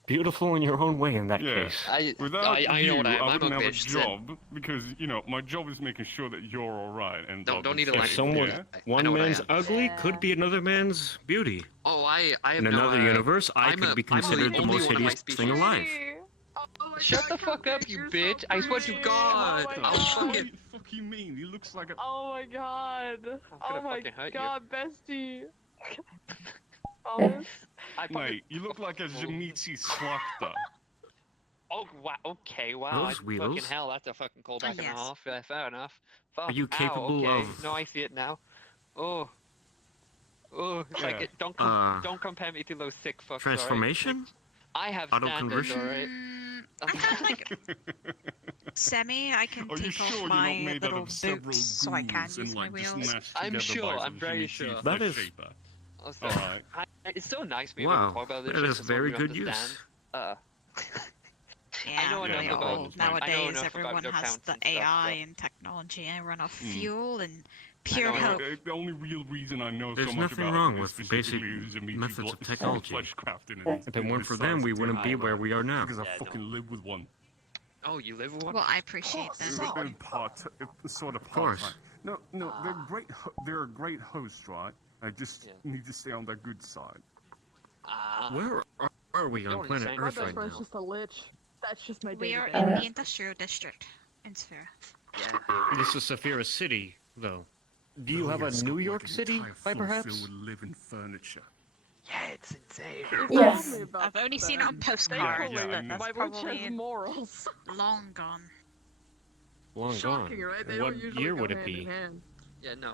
beautiful in your own way in that Yeah. case. Without I know you, what I am. I I'm wouldn't a have a bitch, job because my job is making sure that you're all right. And Don't need a If line. someone, Yeah. one know what I man's am. ugly could be another man's beauty. Oh, I have In no, another universe, I I'm could be I'm considered the only most one of my hideous thing species. alive. Shut the fuck up, you bitch! I swear to God, I'll fucking. Fuck you mean? He looks like a. Oh my god. Oh my fucking hurt you. god, bestie. Thomas. Mate, you look like a Jamitsi Slachta. Oh, wow, okay, wow. Those Fucking wheels. hell, that's a fucking callback and a Yes. half. Yeah, fair enough. Fuck, Are you ow, capable okay. of- No, I see it now. Oh. Oh, it's like Yeah. it, don't compare me to those sick fucks. alright? Transformation? I have Auto standards, conversion? alright? I felt like semi. I can Are you take sure off you're not my made out little of several boots so I can grooves use and my like just wheels. mashed I'm together sure, by I'm some very Jamitsi sure. That is- shaper? Also, Alright. it's so nice being Wow, able to talk about this. that shit is 'cause very nobody good use. understands. Yeah, I know really enough about- old. I know Nowadays, enough about everyone no has counts the and stuff, AI so- and technology. I run off Mm. fuel and pure know, hope. The only real reason I know There's so much nothing about wrong it is with basic specifically Jamitsi methods of blood- technology. fleshcrafting and If it weren't for them, we wouldn't be where we are now. Because I fucking live with one. Oh, you live with one? Well, I appreciate that. They're sort of Of course. No, they're great. They're a great host, right? I just need to stay on their good side. Where are we on planet My Earth best right friend's now? just a lich. That's just my We are day-to-day. in the industrial district in Sphere. This is Saphira City, though. Do you have a New York City, by perhaps? Filled with living furniture. Yeah, it's insane. Yes. I've only seen it on postcards, Yeah, I but know. that's My witch has probably morals. long gone. Long Shocking, gone. right? They What don't usually year go would it hand be? in hand. Yeah, no.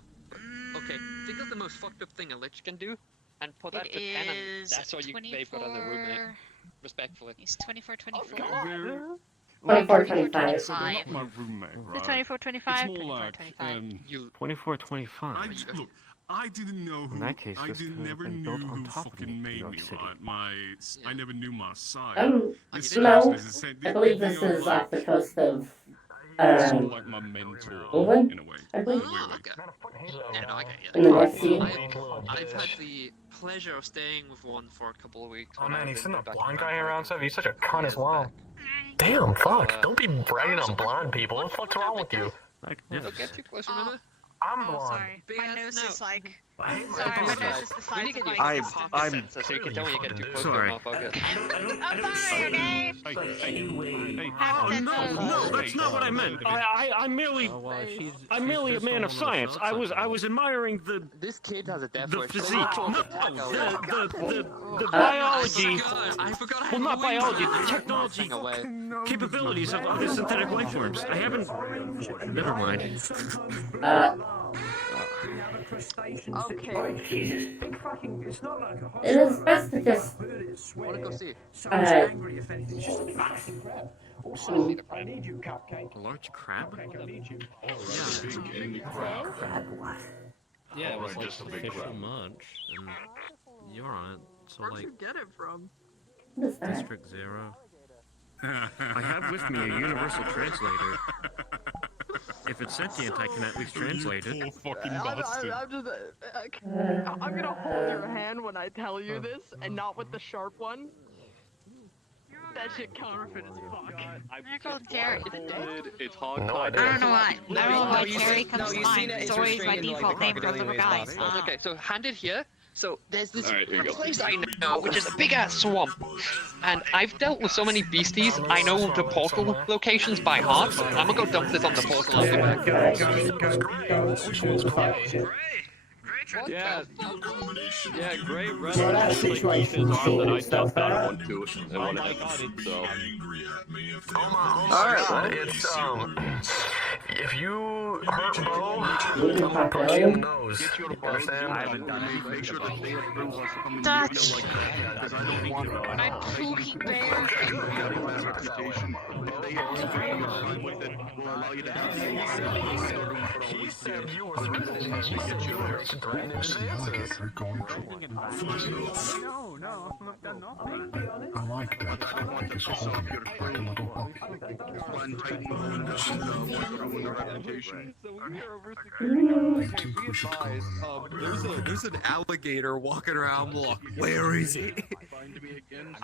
Okay, think of the most fucked up thing a lich can do, and put that It to 10, and is that's what they've got on their room, mate. 24. Respectfully. It's 24, 24. God. 24, 25. My roommate, The right? 24, 25, It's more 24, like, 25. 24, 25. Look, I didn't know who. In that case, I this didn't could have never been knew built on who top of fucking New made York me. City. I never knew my side. This No, person is a saint. I believe this is off the coast of, like my mentor England? in a way. I believe. Yeah, no, I get you. In the North Sea. I've had the pleasure of staying with one for a couple of weeks. Oh man, you seen that blonde guy around stuff? He's such a cunt as well. Damn, fuck. Don't be bragging on blonde people. What the fuck's wrong with you? Don't get too close, remember? I'm blonde. Sorry, my nose is like. Sorry, Sorry, my nose is the size of my. I'm so you can tell when you get too close to sorry. a motherfucker. I'm sorry, okay? Oh, no, that's not what I meant. I'm merely a man of science. I was admiring the This kid has a death the wish. physique. No, the biology. I forgot Well, not biology. The technology away. capabilities of the synthetic life forms. I haven't. Never mind. Okay. It is best to just, Wanna go see? I need you, Cupcake. A large crab? Yeah, it was Alright, like just a big official crab. munch, and you're on it. So Where'd like you get it from? District 0. I have with me a universal translator. If it's sentient, I can at least translate it. I'm gonna hold your hand when I tell you this, and not with the sharp one. That shit counterfeit as fuck. There goes Jerry. It's hog No, I I don't know why. I don't know why you Jerry see- comes to you've mind. seen it, It's it's always my restrained in, like, default the name for crocodile little way guys. possible. Okay, so hand it here. So there's this Alright, here you go. place I know, which is a big ass swamp, and I've dealt with so many beasties. I know the portal locations by heart. I'm gonna go dump this on the portal. Yeah, yeah, great. Well, that situation sorted itself out. To it, and when it happened, so. Alright, it's, if you hurt Bo, I'm gonna punch you in the nose. You understand? I haven't done anything. Make sure to stay in the room once it comes Dutch. like that, because I don't think you're My pookie bear. reputation. If they get too with it, will allow you to have He said you were threatening me. He said you were threatening advances. No, I've done nothing. I like that. Cupcake is holding it like a little puppy. one tight wound and the reputation. There's an alligator walking around. Look, where is he? Find me again.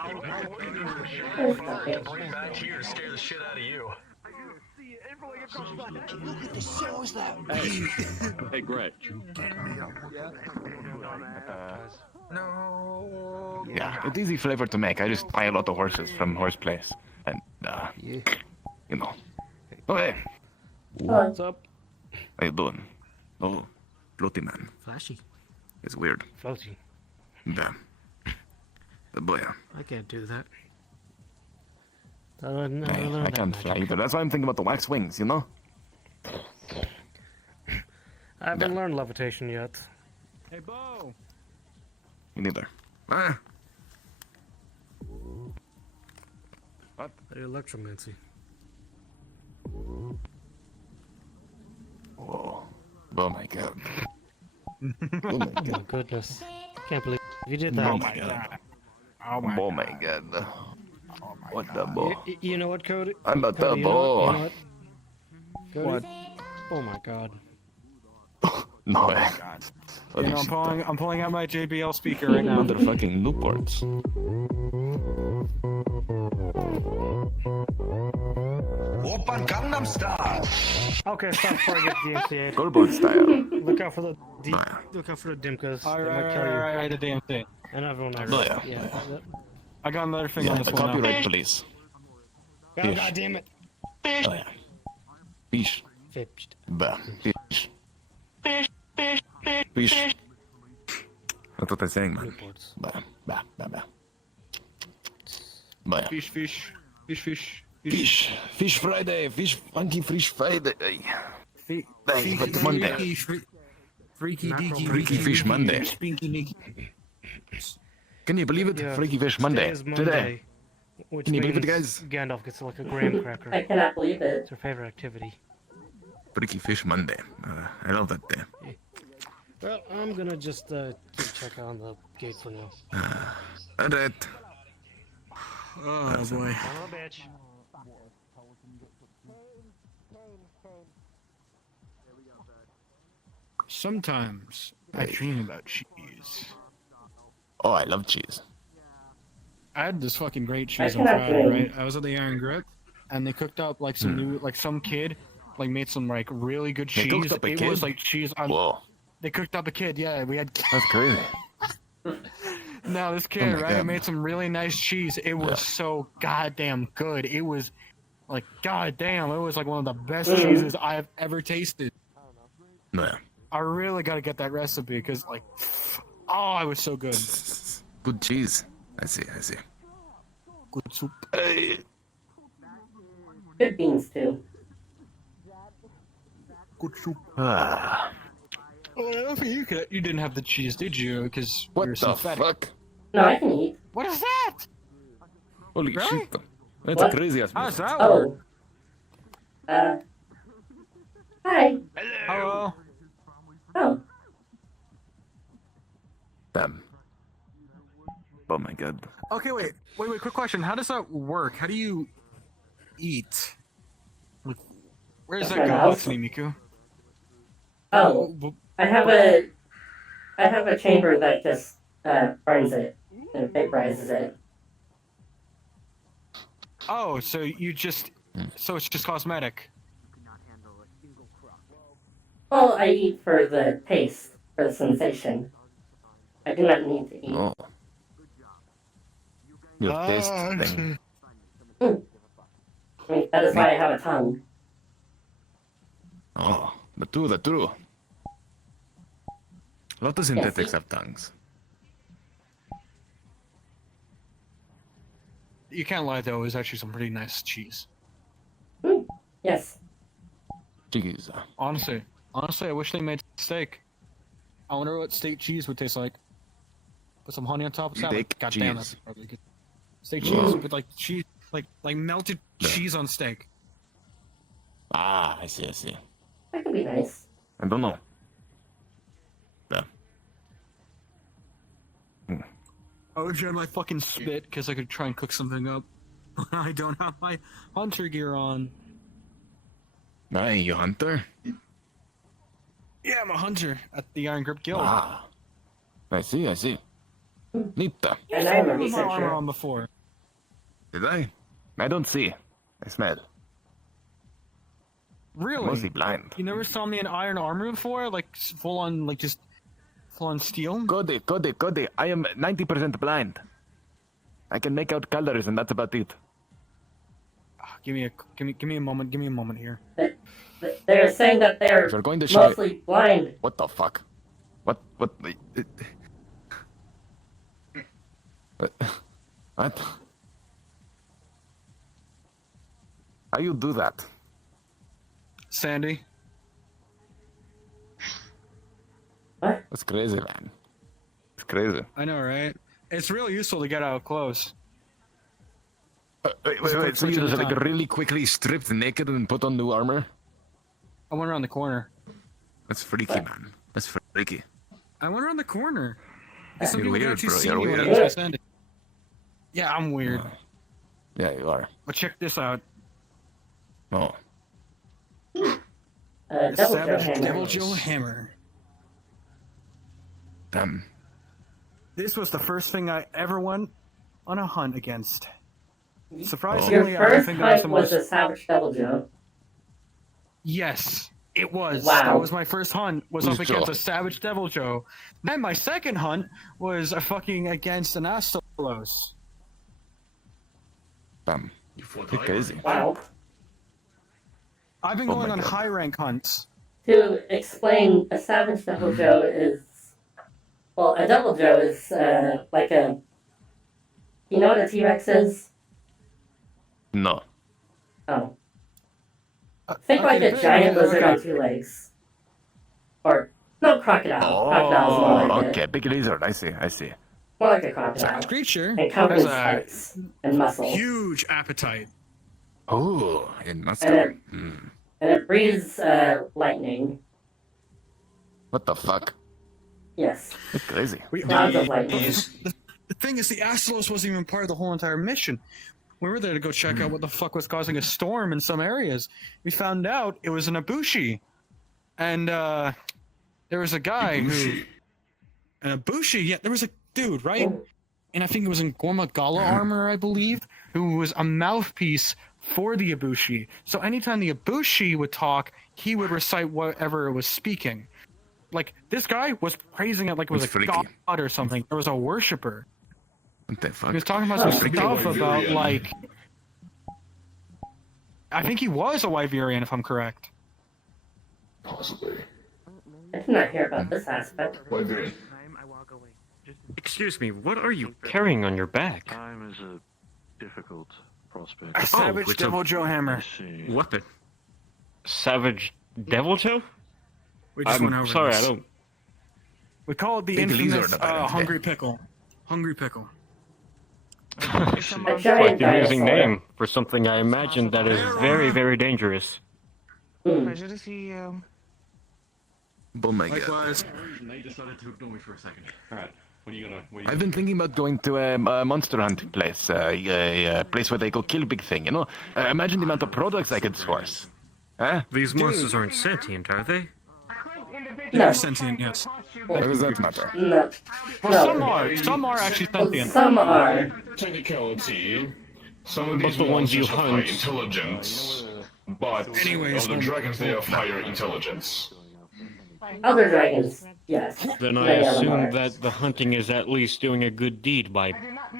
To bring back here to scare the shit out of you. Look at the size of that. Hey, Greg. No. Yeah, it's easy flavor to make. I just buy a lot of horses from Horse Place, and you know. Oh hey, What's up? how you doing? Oh, floaty man. Flashy. It's weird. Floaty. The boy. I can't do that. I can't fly either. That's why I'm thinking about the wax wings, you know? I haven't learned levitation yet. Hey, Bo. Me neither. Ah. What? Electromancy. Whoa. Oh my god. Oh my goodness. Can't believe you did that. Oh my god. Oh my god. What the bo? You know what, Cody? I'm a Cody, double. you know what? Cody? What? Oh my god. No way. You know, I'm pulling out my JBL speaker right now. Motherfucking Newports. Open Gangnam Style. Okay, stop before I get DMCA'd. Scoreboard style. Look out for the Dimkas. They might kill you. Alright, the damn thing. And everyone else. Oh, yeah. Yeah. I got another thing Yeah, on the this one now. copyright police. Oh, Fish. god damn it. Oh yeah. Fish. Fish. Bah. Fish. Fish. That's what they're saying, man. Bah. Bah. Bah. Bah. Bah. Fish. Fish Friday. Fish Funky Fish Friday. Hey, but Monday. Freaky Fish Monday. Can you believe it? Yeah, Freaky Fish today Monday. is Today. Which Can you believe it, means guys? Gandalf gets like a graham cracker. I cannot believe it. It's her favorite activity. Freaky Fish Monday. I love that day. Well, I'm gonna just keep checking on the gate for now. Alright. Oh boy. Son of a bitch. Sometimes I dream about cheese. Oh, I love cheese. I had this fucking great I cheese on cannot Friday, dream. right? I was at the Iron Grip, and they cooked up like some new, like some kid, like made some like really good They cooked cheese. up a It kid? was like cheese on. Whoa. They cooked up a kid. Yeah, we had. That's crazy. No, this Oh kid, my right? God. Made some really nice cheese. It was so goddamn good. It was like goddamn. It was like one of the best cheeses I've ever tasted. Yeah. I really got to get that recipe because like, oh, it was so good. Good cheese. I see. I see. Good soup. Hey. Good beans too. Good soup. Ah. Oh, I don't think you didn't have the cheese, did you? Because What you're the synthetic. fuck? No, I can eat. What is that? Holy Really? shit. That's What? a crazy ass. How's that work? Oh. Hi. Hello. Oh. Damn. Oh my god. Okay, wait. Quick question. How does that work? How do you eat? Like, where does That's that my go, mouse. Hatsune Miku? Oh. I have a chamber that just burns it and vaporizes it. Oh, so you just, so it's just cosmetic. Well, I eat for the taste, for the sensation. I do not need to eat. Oh. Your taste thing. I mean, that is why I have a tongue. Oh, the true. A lot of synthetics have tongues. You can't lie though. It was actually some pretty nice cheese. Yes. Cheese. Honestly, I wish they made steak. I wonder what steak cheese would taste like. Put some honey on top of that. Steak God damn, cheese. that's probably good. Steak cheese with like cheese, like melted cheese on steak. Ah, I see. That could be nice. I don't know. Yeah. I would try my fucking spit because I could try and cook something up. I don't have my hunter gear on. Hey, you hunter? Yeah, I'm a hunter at the Iron Grip Guild. Ah. I see. Nita. And I am a I've my armor researcher. on before. Did I? I don't see. I smell. Really? Mostly blind. You never saw me in iron armor before? Like full on, like just full on steel? Cody. I am 90% blind. I can make out colors and that's about it. Give me a moment. Give me a moment here. They're saying that they're You're going to show mostly blind. What the fuck? What? What? How you do that? Sandy? That's crazy, man. It's crazy. I know, right? It's really useful to get out close. Wait. So you just like really quickly stripped naked and put on new armor? I went around the corner. That's freaky, man. That's freaky. I went around the corner. Some You're people can weird, actually bro. see You're me when weird. I'm Sandy. Yeah, I'm weird. Yeah, you are. But check this out. Oh. Savage Devil Joe Hammer. Damn. This was the first thing I ever went on a hunt against. Your Surprisingly, I don't first think that was the hunt was most... a Savage Devil Joe. Yes, it was. Wow. That was my first hunt, was Who's up against Joe? a Savage Devil Joe. Then my second hunt was a fucking against an Astolos. Damn. You're crazy. Wow. I've been Oh going my on God. high rank hunts. To explain, a Savage Devil Joe is... Well, a Devil Joe is like a... You know what a T-Rex is? No. Oh. Think like a giant lizard on two legs. Or, no, crocodile. Crocodile's more like okay, it. big lizard. I see. More like a crocodile. This creature And covered has in a spikes and muscle. huge appetite. Oh, and muscle. And it breathes lightning. What the fuck? Yes. That's crazy. Clouds of lightning. The thing is, the Astalos wasn't even part of the whole entire mission. We were there to go check out what the fuck was causing a storm in some areas. We found out it was an Ibushi. And there was a guy who... An Ibushi? Yeah, there was a dude, right? And I think it was in Gormagala armor, I believe, who was a mouthpiece for the Ibushi. So anytime the Ibushi would talk, he would recite whatever it was speaking. Like, this guy was praising it like it was a god or something. There was a worshiper. What the fuck? He was talking about some stuff about, like... I think he was a Wyverian, if I'm correct. Possibly. I did not hear about this aspect. Wyverian. Excuse me, what are you carrying on your back? Time is a difficult prospect. A Savage Devil Joe hammer. Weapon. Savage Devil Joe? We just went over sorry, this. I don't... We call it the Big infamous lizard, apparently. Hungry Pickle. Hungry Pickle. Quite the amusing name for something I imagine that is very, very dangerous. Pleasure to see you. Oh my god. Likewise. They decided to ignore me for a second. Alright, what are you gonna... I've been thinking about going to a monster hunting place, a place where they go kill big thing, you know? Imagine the amount of products I could source. Huh? These monsters aren't sentient, are they? They're sentient, yes. What does that matter? No. Well, No. some are actually sentient. Some are. Technicality. Some of these the ones you monsters have high hunt. intelligence, but Anyways, other dragons they have higher intelligence. Other dragons, yes. Then I Many of them assume are. that the hunting is at least doing a good deed by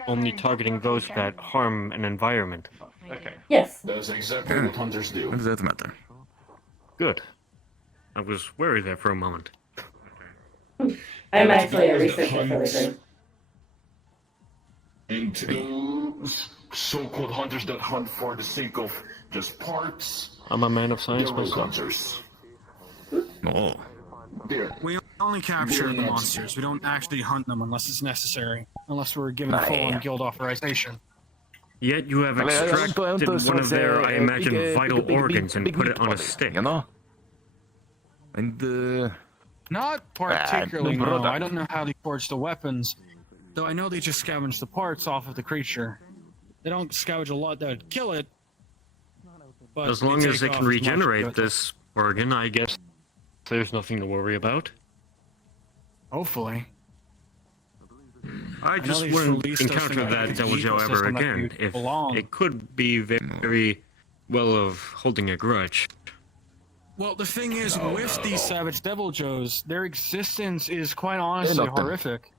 only targeting those that harm an environment. Okay. Yes. That's exactly what hunters do. What does that matter? Good. I was worried there for a moment. I'm actually a researcher for the group. And to those so-called hunters that hunt for the sake of just parts, I'm a man of science they're rogue myself. hunters. Oh. We only capture the monsters. We don't actually hunt them unless it's necessary. Unless we're given full-on guild authorization. Yet you have I extracted don't one of their, I imagine, big, vital big, organs and big put it meat on a body, stick. You know? And, Not particularly, no. product. I don't know how they forge the weapons. Though I know they just scavenge the parts off of the creature. They don't scavenge a lot that would kill it. But As long as take it off can as much regenerate good. this organ, I guess there's nothing to worry about. Hopefully. I know just they wouldn't released us encounter in that the Devil Joe ever ecosystem that again. we If belong. it could be very well of holding a grudge. Well, the thing is, with these Savage Devil Joes, their existence is quite honestly nothing. horrific.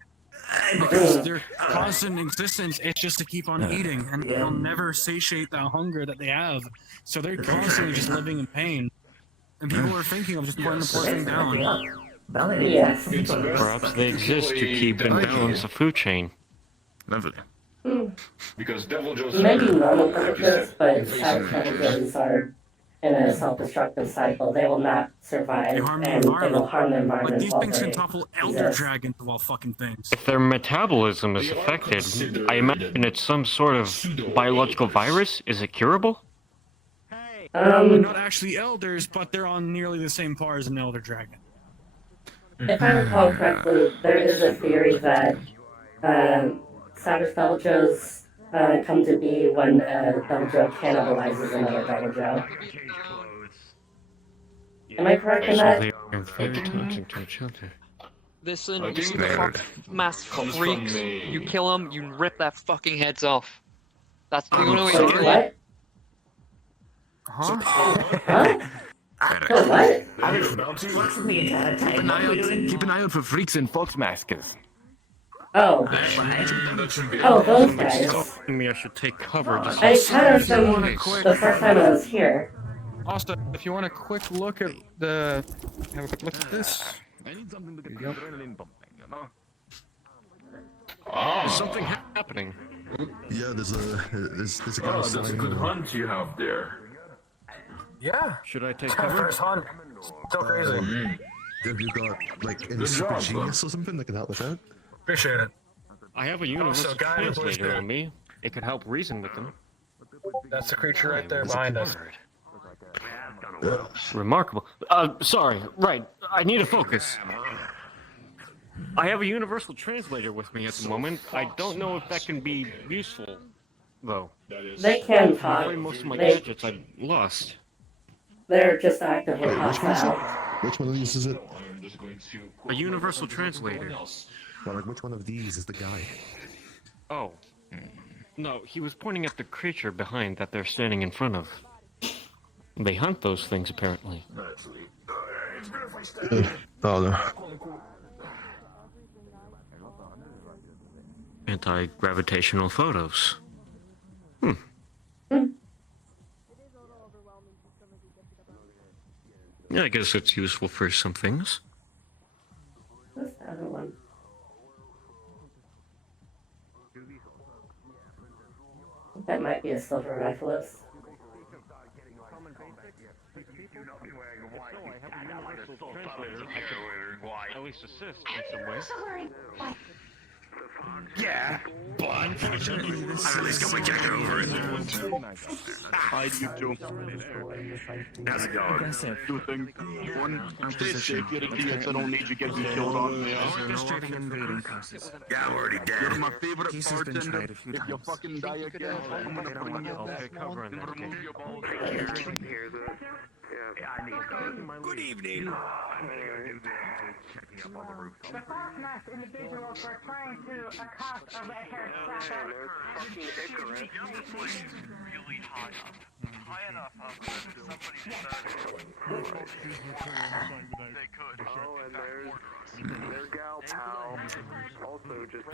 Because their constant existence is just to keep on eating, and they'll never satiate that hunger that they have. So they're constantly just living in pain. And people are thinking of just putting the poor thing down. Yes. Perhaps they exist to keep in balance the food chain. Lovely. Because Devil Joe's Maybe normal are purposes, but Savage Devil Joes are in a self-destructive cycle. They will not survive, They harm the and they will environment. harm the environment Like, these while things can they topple elder exist. dragons of all fucking things. If their metabolism is affected, I imagine it's some sort of biological virus. Is it curable? They're not actually elders, but they're on nearly the same par as an elder dragon. If I recall correctly, there is a theory that Savage Devil Joes come to be when a Devil Joe cannibalizes another Devil Joe. Am I correct in So that? they are very tempting to each other. Listen, I you think see the that mass comes freaks, from the- you kill them, you rip their fucking heads off. That's the only way Wait, to kill what? Huh? What? I was watching the entire time. What are we doing? Keep an eye out for freaks in fox masks. Oh. Oh, those guys. Telling me I should take cover. Just I kind of them the first time I was here. Also, if you want a quick look at the... Have a quick look at this. I need something to get the adrenaline pumping, you know? Ah, Is something happening? Yeah, there's a guy that's a flying good over. hunt you have there. Yeah. Should I take My cover? first hunt. So crazy. Have you got like any Good super job, genius or something that can help us out? Appreciate it. I have a universal guy in the bush translator there. on me. It could help reason with them. That's the creature right there behind us. Remarkable. Sorry. Right. I need to focus. I have a universal translator with me at the moment. I don't know if that can be useful, though. They can I'm talk. afraid most of my They- gadgets I lost. They're just actively Wait, which one is it? hostile. Which one of these is it? A universal translator. Well, like, which one of these is the guy? Oh. No, he was pointing at the creature behind that they're standing in front of. They hunt those things, apparently. Oh, no. Anti-gravitational photos. Yeah, I guess it's useful for some things. What's the other one? That might be a silver rifleist. At least assist in some way. Yeah, but I at least got my jacket over it. Hi, you two. How's it going? Two things. One, stay safe. You're a DS. I don't need you getting killed on. Orchestrating invading process. Yeah, I'm already dead. You're my favorite He's just been bartender. tried a few If you times. fucking die again, I'm gonna bring you back and remove your balls. Good evening. The Fox individuals were trying to accost a red-haired trapper. Really high up. High enough that somebody they could. Oh, and there's their gal pal. Also just.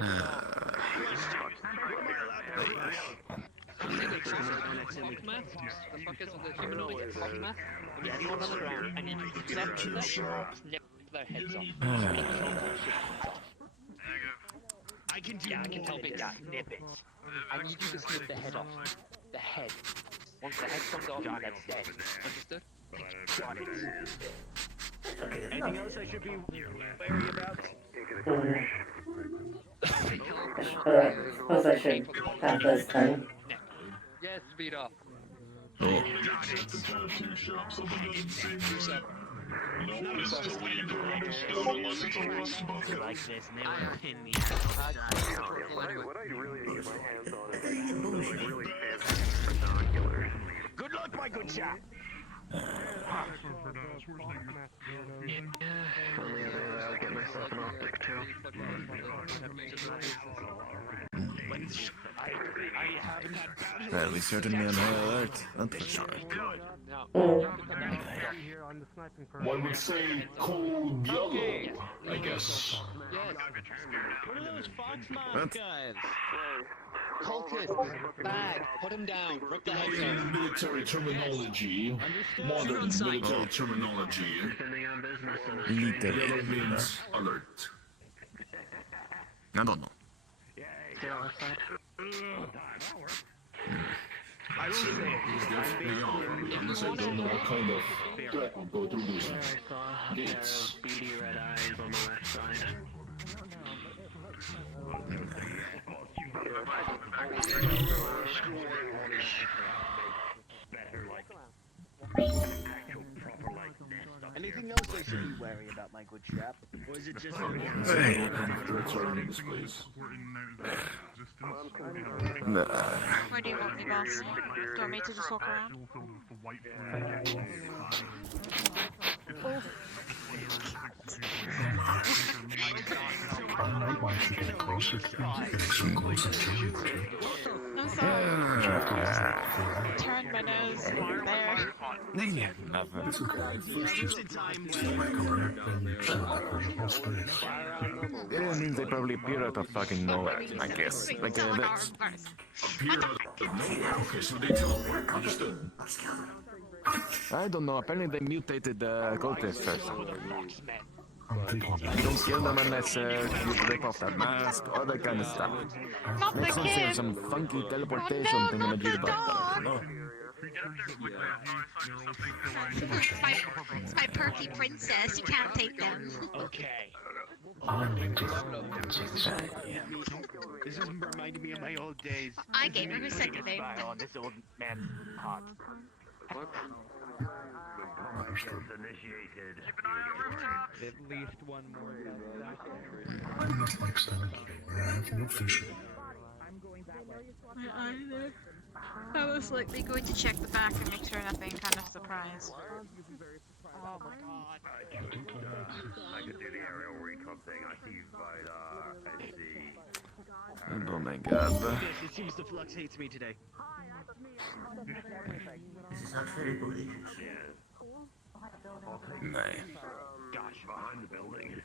The fuckers with the humanoid hot mask. When you see one on the ground, I need you to snip their heads off. I can do I can tell big guy, nip it. I need you to snip the head off. The head. Once the head comes off, that's dead. Understood? Got it. Anything else I should be wary about? Suppose I should have this time. Yes, speed up. Good luck, my good chap. Well, we certainly on high alert, aren't we, Sean? One would say cold yellow, I guess. What are those Fox Mask guys? Cultist, bag, put him down, rip the heads In off. military terminology, modern military terminology, yellow means alert. I don't know. I will say Unless I don't know what kind of threat will go through these gates. Beady red eyes on the left side. anything else I should be wary about, my good chap? Or is it just Hey. Threats are in this place. Where do you want me, boss? Do you want me to just walk around? I'm sorry. Turn my nose there. It means they probably appear out of fucking nowhere, I guess. Like, that's... Appear out of nowhere. Okay, so they teleport. Understood. I don't know, apparently they mutated the cultists first. You don't kill them unless you rip off that mask, all that kind of stuff. Not the Makes sense there's kid! some funky teleportation thing in the about that. No. It's my perky princess, you can't take them. Okay. This is reminding me of my old days. I gave him a second name. On this old man's pot. At least one more. I'm not like 7 kilo. I have no vision. I was likely going to check the back and make sure nothing kind of surprised. Oh my god. I could do the aerial recon thing. I see radar. I see. Oh my god. It seems the flux hates me today. This is not very bully. Nej. Gosh, behind the building.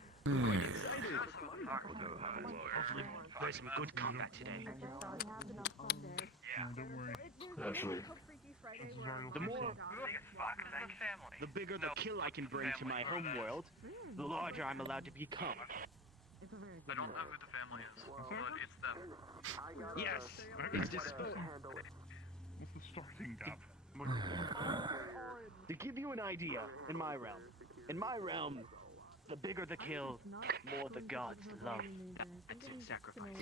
Hopefully, there's some good combat today. Actually. The bigger the kill I can bring to my home world, the larger I'm allowed to become. I don't know who the family is, but it's them. Yes, it's disposed. It's the starting gap. To give you an idea, in my realm, the bigger the kill, more the gods love. That's it, sacrifice.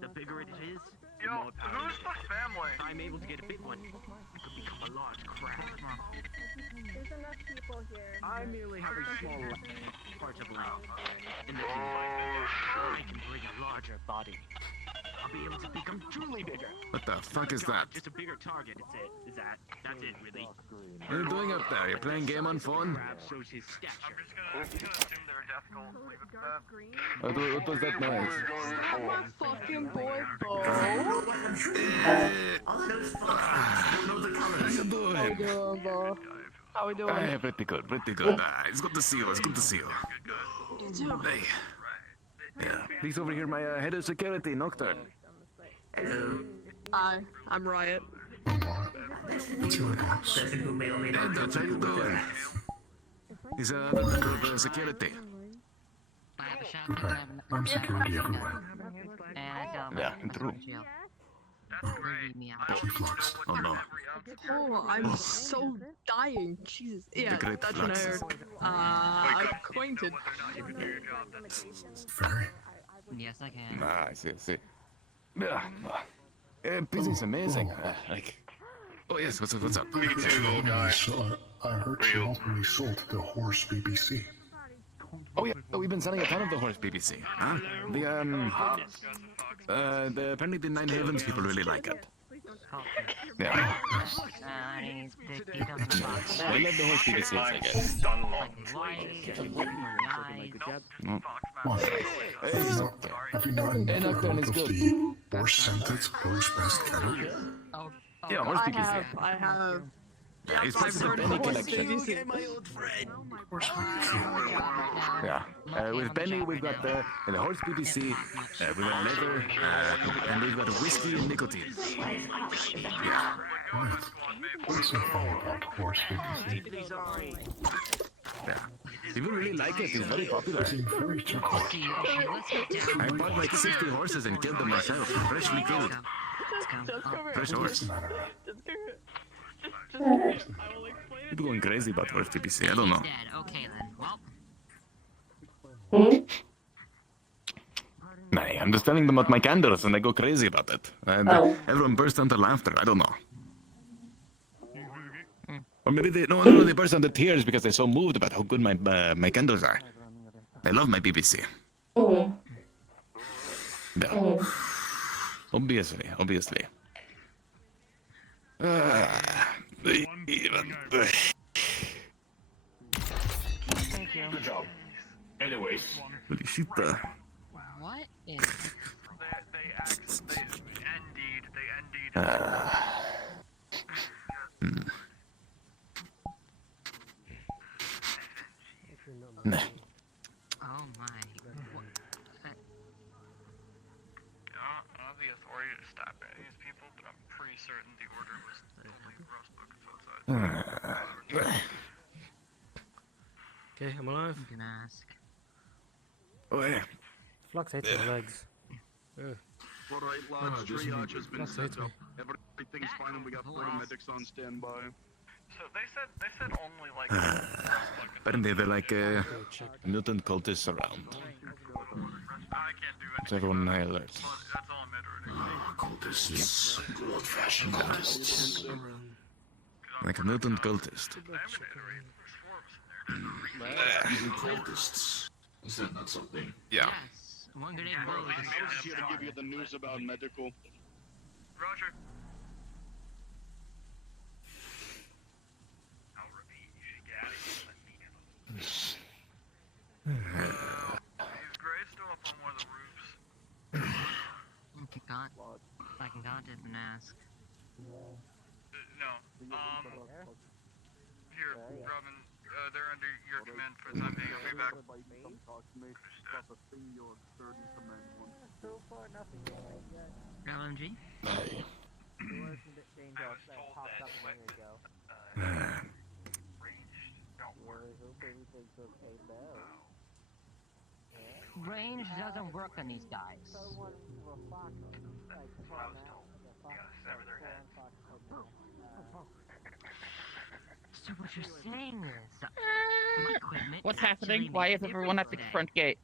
The bigger it is, the more power. Who's the family? I'm able to get a big one. I could become a large crab. There's enough people here. I merely have a small part of land. In the I can bring a larger body. I'll be able to become truly bigger. What the fuck is that? Just a bigger target, that's it, really. What are you doing up there? You playing game on phone? Shows his stature. I'm just gonna assume they're a death cult. Leave it at that. What was that noise? My fucking boy, How you doing? How we doing? Hey, pretty good, pretty good. It's good to see you, it's good to see you. You too. Hey. Yeah, please overhear my head of security, Nocturne. Hello. I'm Riot. What's your boss? Hey, that's how you doing? He's the security. Okay, I'm security everywhere. Yeah, true. Chief Flux. Oh no. Oh, I'm so dying. Jesus. Yeah, The great that's what I flux. heard. I'm acquainted. Very. Yes, I can. I see. Yeah. Busy's amazing. Oh yes, what's up? Me too, little guy. So, I heard you ultimately sold the horse BBC. Oh yeah, we've been selling a ton of the horse BBC. Huh? Apparently the Nine Havens people really like it. Yeah. They love the horse BBC, I guess. Have you not never heard of the horse-scented, horse-best cattle? Yeah, horse BBC. I have. Yeah, he's I've heard Benny horse collection. BBC. Yeah. With Benny, we've got the horse BBC, we've got leather, and we've got whiskey and nicotine. Yeah. Right. What's so fun about horse BBC? Yeah. People really like it. It's very popular. Very turquoise. I bought like 60 horses and killed them myself. Freshly killed. Fresh horse. People going crazy about horse BBC. I don't know. Okay then. Hmm? Nah, I'm just telling them about my candles and they go crazy about it. And everyone bursts into laughter. I don't know. Or maybe they they burst into tears because they're so moved about how good my candles are. They love my BBC. Yeah. Obviously. Thank you. Good job. Anyways. Holy shit. What is... Nah. Oh my. I don't have the authority to stop any of these people, but I'm pretty certain the order was like a gross book outside. Okay, I'm alive. You can ask. Oh yeah. Flux hates my legs. Alright, lads, triage has been set up. Everything's fine and we got paramedics on standby. So they said only like. Apparently they're like mutant cultists around. So everyone on high alert. Cultists. Good old-fashioned cultists. Like a mutant cultist. Evil cultists. Is that not something? Yeah. Yes. One grenade blows. I was here to give you the news about medical. Roger. Is Gray still up on one of the roofs? I can contact him and ask. No. Here, Robin. They're under your command for the time being. I'll be back. LMG? Hey. Range doesn't work on these guys. So what you're saying is, my equipment What's happening? Why is everyone at the front gate?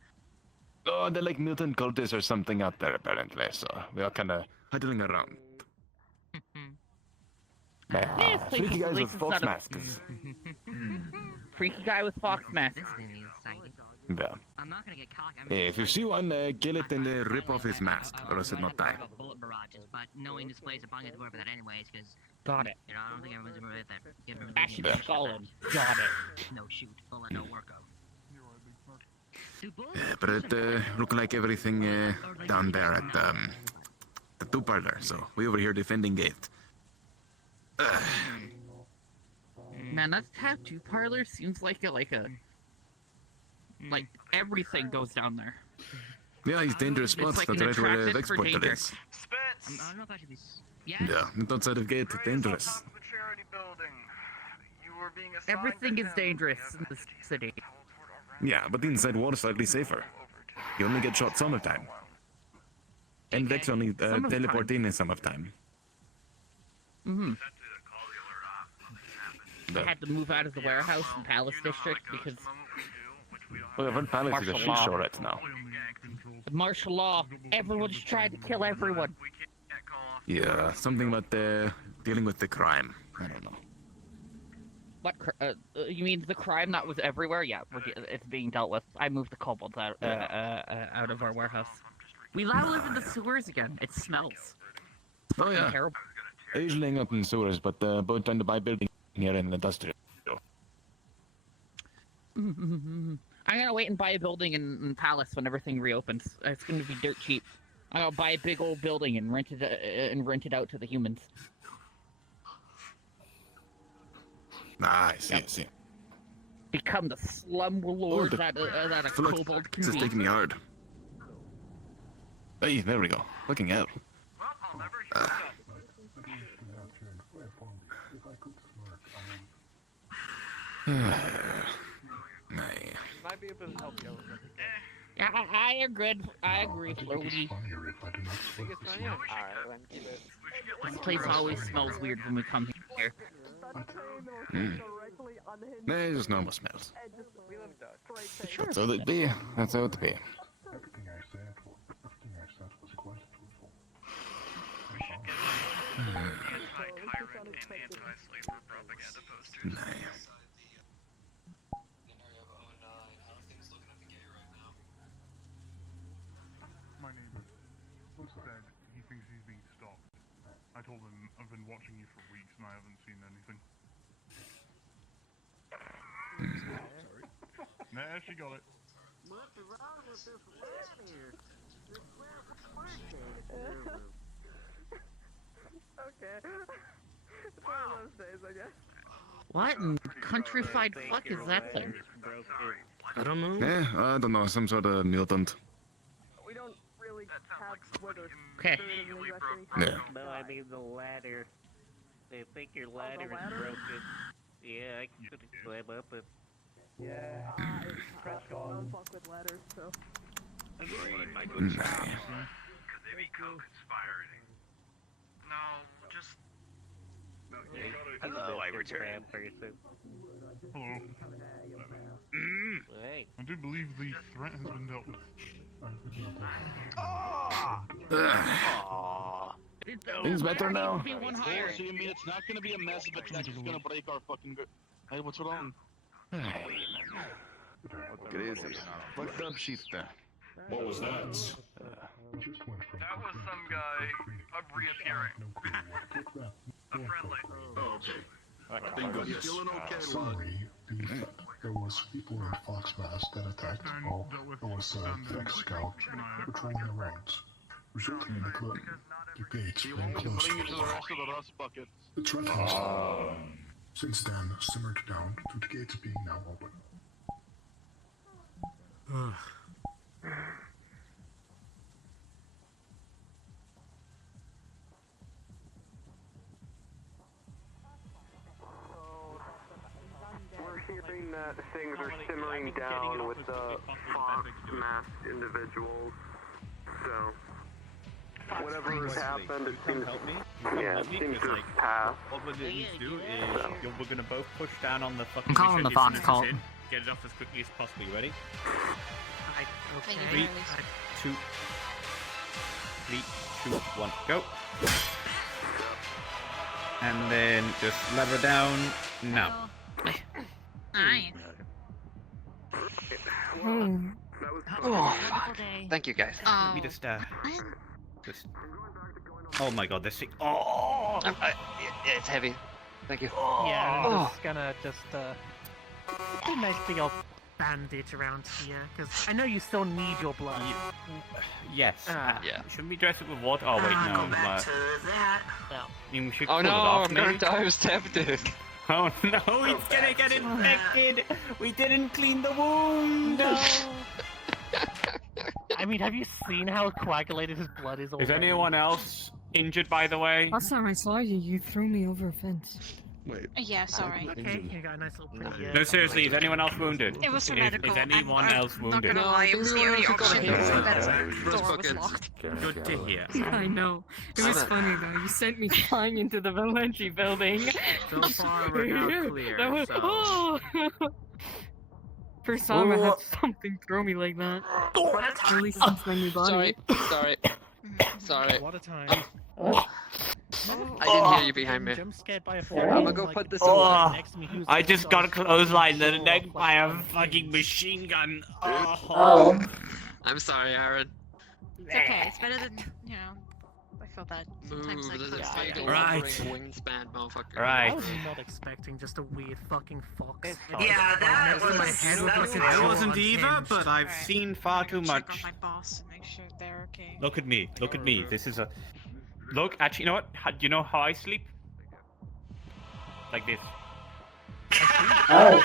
Oh, they're like mutant cultists or something out there apparently, so we are kind of huddling around. Freaky guys with fox masks. Freaky guy with fox mask. Yeah. I'm not gonna get cocky. Hey, if you see one, kill it and rip off his mask, or else it not die. Bullet barrages, but knowing this place, I'm probably gonna go over that anyways, because. Got it. You know, I don't think everyone's gonna hit that. Ashton Skullin. Got it. No shoot. Bullet, no worko. But it look like everything down there at the two parlor, so we over here defending gate. Man, that tattoo parlor seems like like everything goes down there. Yeah, it's dangerous spots. like That's an right where the attraction Vex for portal danger. is. I don't know if I should be. Yeah, outside of gate, dangerous. The charity building. You were being assigned Everything to is him. dangerous in this city. Yeah, but the inside wall is slightly safer. You only get shot some of time. And Vex only teleport in some of time. Mm-hmm. They had to move out of the warehouse in Palace District because Well, what palace is a shit show right now? martial law. Everyone's trying to kill everyone. Yeah, something about dealing with the crime. I don't know. What? You mean the crime that was everywhere? Yeah, it's being dealt with. I moved the kobolds out of our warehouse. We now live in the sewers again. It smells. Oh yeah. Terrible. I usually hang out in sewers, but both trying to buy building here in the industrial. I'm gonna wait and buy a building in Palace when everything reopens. It's gonna be dirt cheap. I'm gonna buy a big old building and rent it out to the humans. Ah, I see, I see. Become the slum lord that a kobold can This is be. taking me hard. Hey, there we go. Looking out. Might be able to help you. Yeah, I agree, Floaty. This place always smells weird when we come here. Nah, it's just normal smells. Sure. That's how it be. That's how it be. Nice. My neighbor said he thinks he's being stalked. I told him I've been watching you for weeks and I haven't seen anything. Sorry. Nah, she got it. What's wrong with this ladder? Okay. It's one of those days, I guess. What in countrified fuck is that thing? I don't know. Yeah, I don't know. Some sort of mutant. We don't really have whether Okay. Yeah. No, I mean the ladder. They think your ladder is broken. Yeah, I couldn't climb up it. Yeah. I don't fuck with ladders, so. Agreed, my good sir. Could they be co-conspiring? No, just Hello, I returned. Hello. Hey. I do believe the threat has been dealt with. Things better now? So you mean it's not gonna be a massive attack, it's gonna break our fucking Hey, what's wrong? Crazy. Fucked up shit there. What was that? That was some guy reappearing. A friendly. Oh, okay. Thank goodness. Summary, there was people in fox masks that attacked. Oh, there was Vex Scout patrolling the rounds, resulting in the gates being closed. Bring you to the rest of the rust buckets. The threat has since then simmered down to the gates being now open. We're hearing that things are simmering down with the fox masked individuals. So, whatever has happened, it seems, seems to have passed. What we need to do is we're gonna both push down on the fucking I'm calling mission the as soon Fox as call. it's in, get it off as quickly as possible. You ready? Okay. 3, 2, 3, 2, 1, go. And then just lever down now. Nice. Oh, fuck. Thank you, guys. Let me just oh my god, this thing. Oh! It's heavy. Thank you. Yeah, I'm Oh. just gonna put a nice big old bandage around here, because I know you still need your blood. Yes. Yeah. Shouldn't we dress it with water? Oh wait, no. that. Well. I mean, we should Oh pull no, it off, I'm gonna maybe? die of septic. Oh no, it's gonna get infected! We didn't clean the wound! No. I mean, have you seen how coagulated his blood is already? Is anyone else injured, by the way? Last time I saw you, you threw me over a fence. Wait. Yeah, sorry. Okay, you got a nice little pretty. No, seriously, is anyone else wounded? It was for Is medical. anyone I'm else not wounded? gonna lie, it was the only option. Yeah. The door was locked. Good to hear. I know. It was funny though. You sent me flying into the Valenti building. So far, we're now clear, That was, so- oh. First time I had something throw me like that. At least since my new body. Sorry. What a time. I didn't hear you behind me. Jump scared by a I'm gonna go put this away. Oh, I just got clotheslined in the neck by a fucking machine gun. Oh. I'm sorry, Aaron. It's okay. It's better than, you know. I feel bad sometimes. Move, Like, there's a close title Right. wingspan, motherfucker. Right. I was not expecting just a weird fucking fox. Yeah, that was. I wasn't either, but I've seen far too much. check on my boss and make sure they're okay. Look at me. Look at me. This is a. Look, actually, you know what? Do you know how I sleep? Like this. Oh.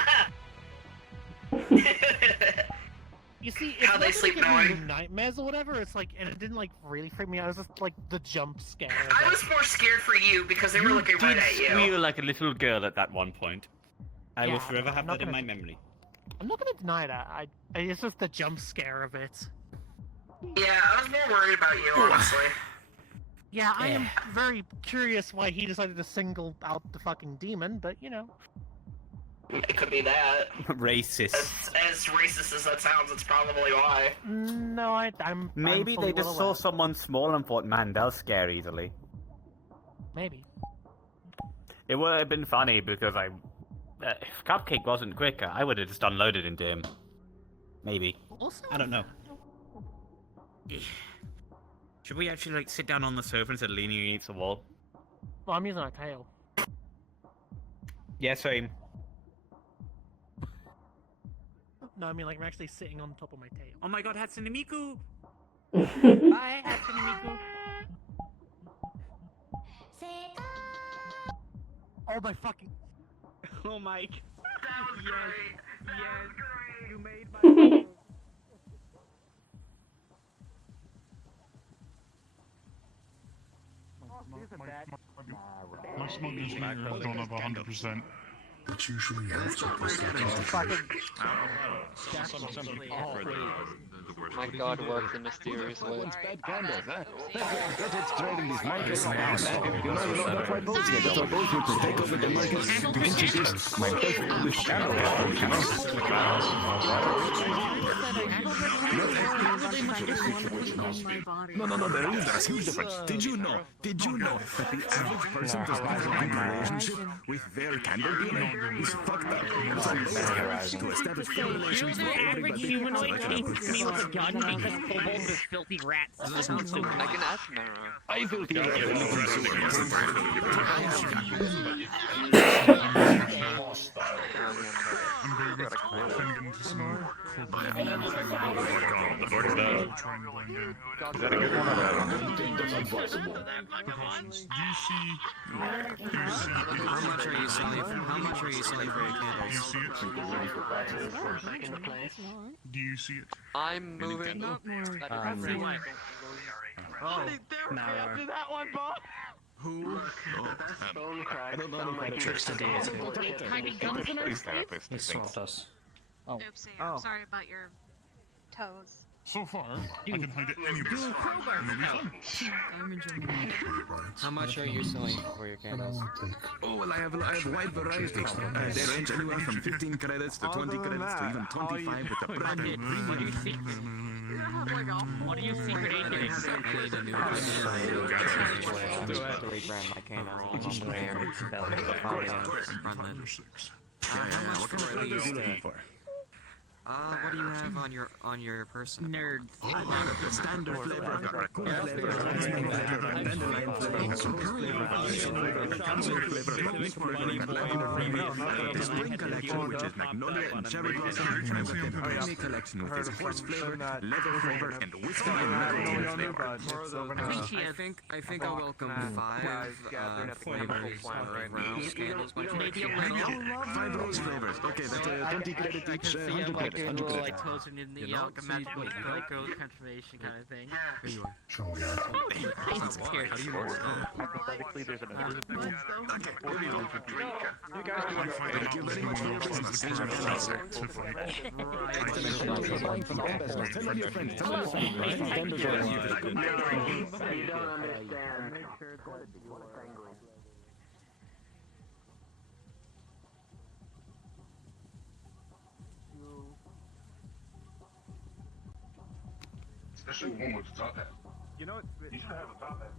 You see, it's How they not sleep giving me knowing. nightmares or whatever. It's like, and it didn't like really freak me out. It was just like the jump scare. I was more scared for you because they were looking right at you. squeal like a little girl at that one point. I will Yeah, forever I'm have not that in gonna- my memory. I'm not gonna deny that. It's just the jump scare of it. Yeah, I was more worried about you, honestly. Yeah, I am very curious why he decided to single out the fucking demon, but you know. It could be that. Racist. As racist as that sounds, it's probably why. No, I'm. Maybe I'm they fully just well saw aware. someone small and thought, man, they'll scare easily. Maybe. It would have been funny because if Cupcake wasn't quicker, I would have just unloaded into him. Maybe. Also, I don't know. Should we actually like sit down on the sofa instead of leaning against the wall? Well, I'm using a tail. Yeah, same. No, I mean like I'm actually sitting on top of my tail. Oh my god, HATSUNE MIKU! Bye, HATSUNE MIKU! Oh my fucking. Oh my. Yes, you made my. My smugness meter is done up 100%. It's usually after My god works in mysterious way. That's what's driving these markets now. You know, that's why both here. That's why both here to take over the markets to introduce my perfect English channel. No, there is a huge difference. Did you know that the average person does not want a relationship with their candle DNA? It's fucked up. It's unfair to establish relations with everybody. Humanoid chases me with a gun because kobolds are filthy rats. I can ask Mara. I filthy Do you see it? I'm moving. Oh, after that one, Bob. Who? I don't know my tricks to do it. Tiny guns in our face? He swapped us. Oh. Oopsie, I'm sorry about your toes. So far, I can hide it anywhere. How much are you selling for your candles? Oh, well, I have wide variety. They range anywhere from 15 credits to 20 credits to even 25 with the brand new What are you secret agents? What do you have on your person? Nerds. The standard flavor, the raccoon flavor, dandelion flavor, the spring collection, which is magnolia and cherry blossom, and with the creamy collection, which is horse flavor, leather flavor, and whiskey and nicotine flavor. I think I'll welcome 5 flavors of Rouse candles. Maybe a little. 5 rose flavors. Okay, that's 20 credit each, 100 credits. Like toasted in the magical girl transformation kind of thing. Here you are. I'm scared. How do you know? Hypothetically, there's an invisible. You guys do understand. Thank you very much for your business. Tell all your friends. Tell all your friends. You don't understand. Especially one with a top hat. You know what? You should have a top hat.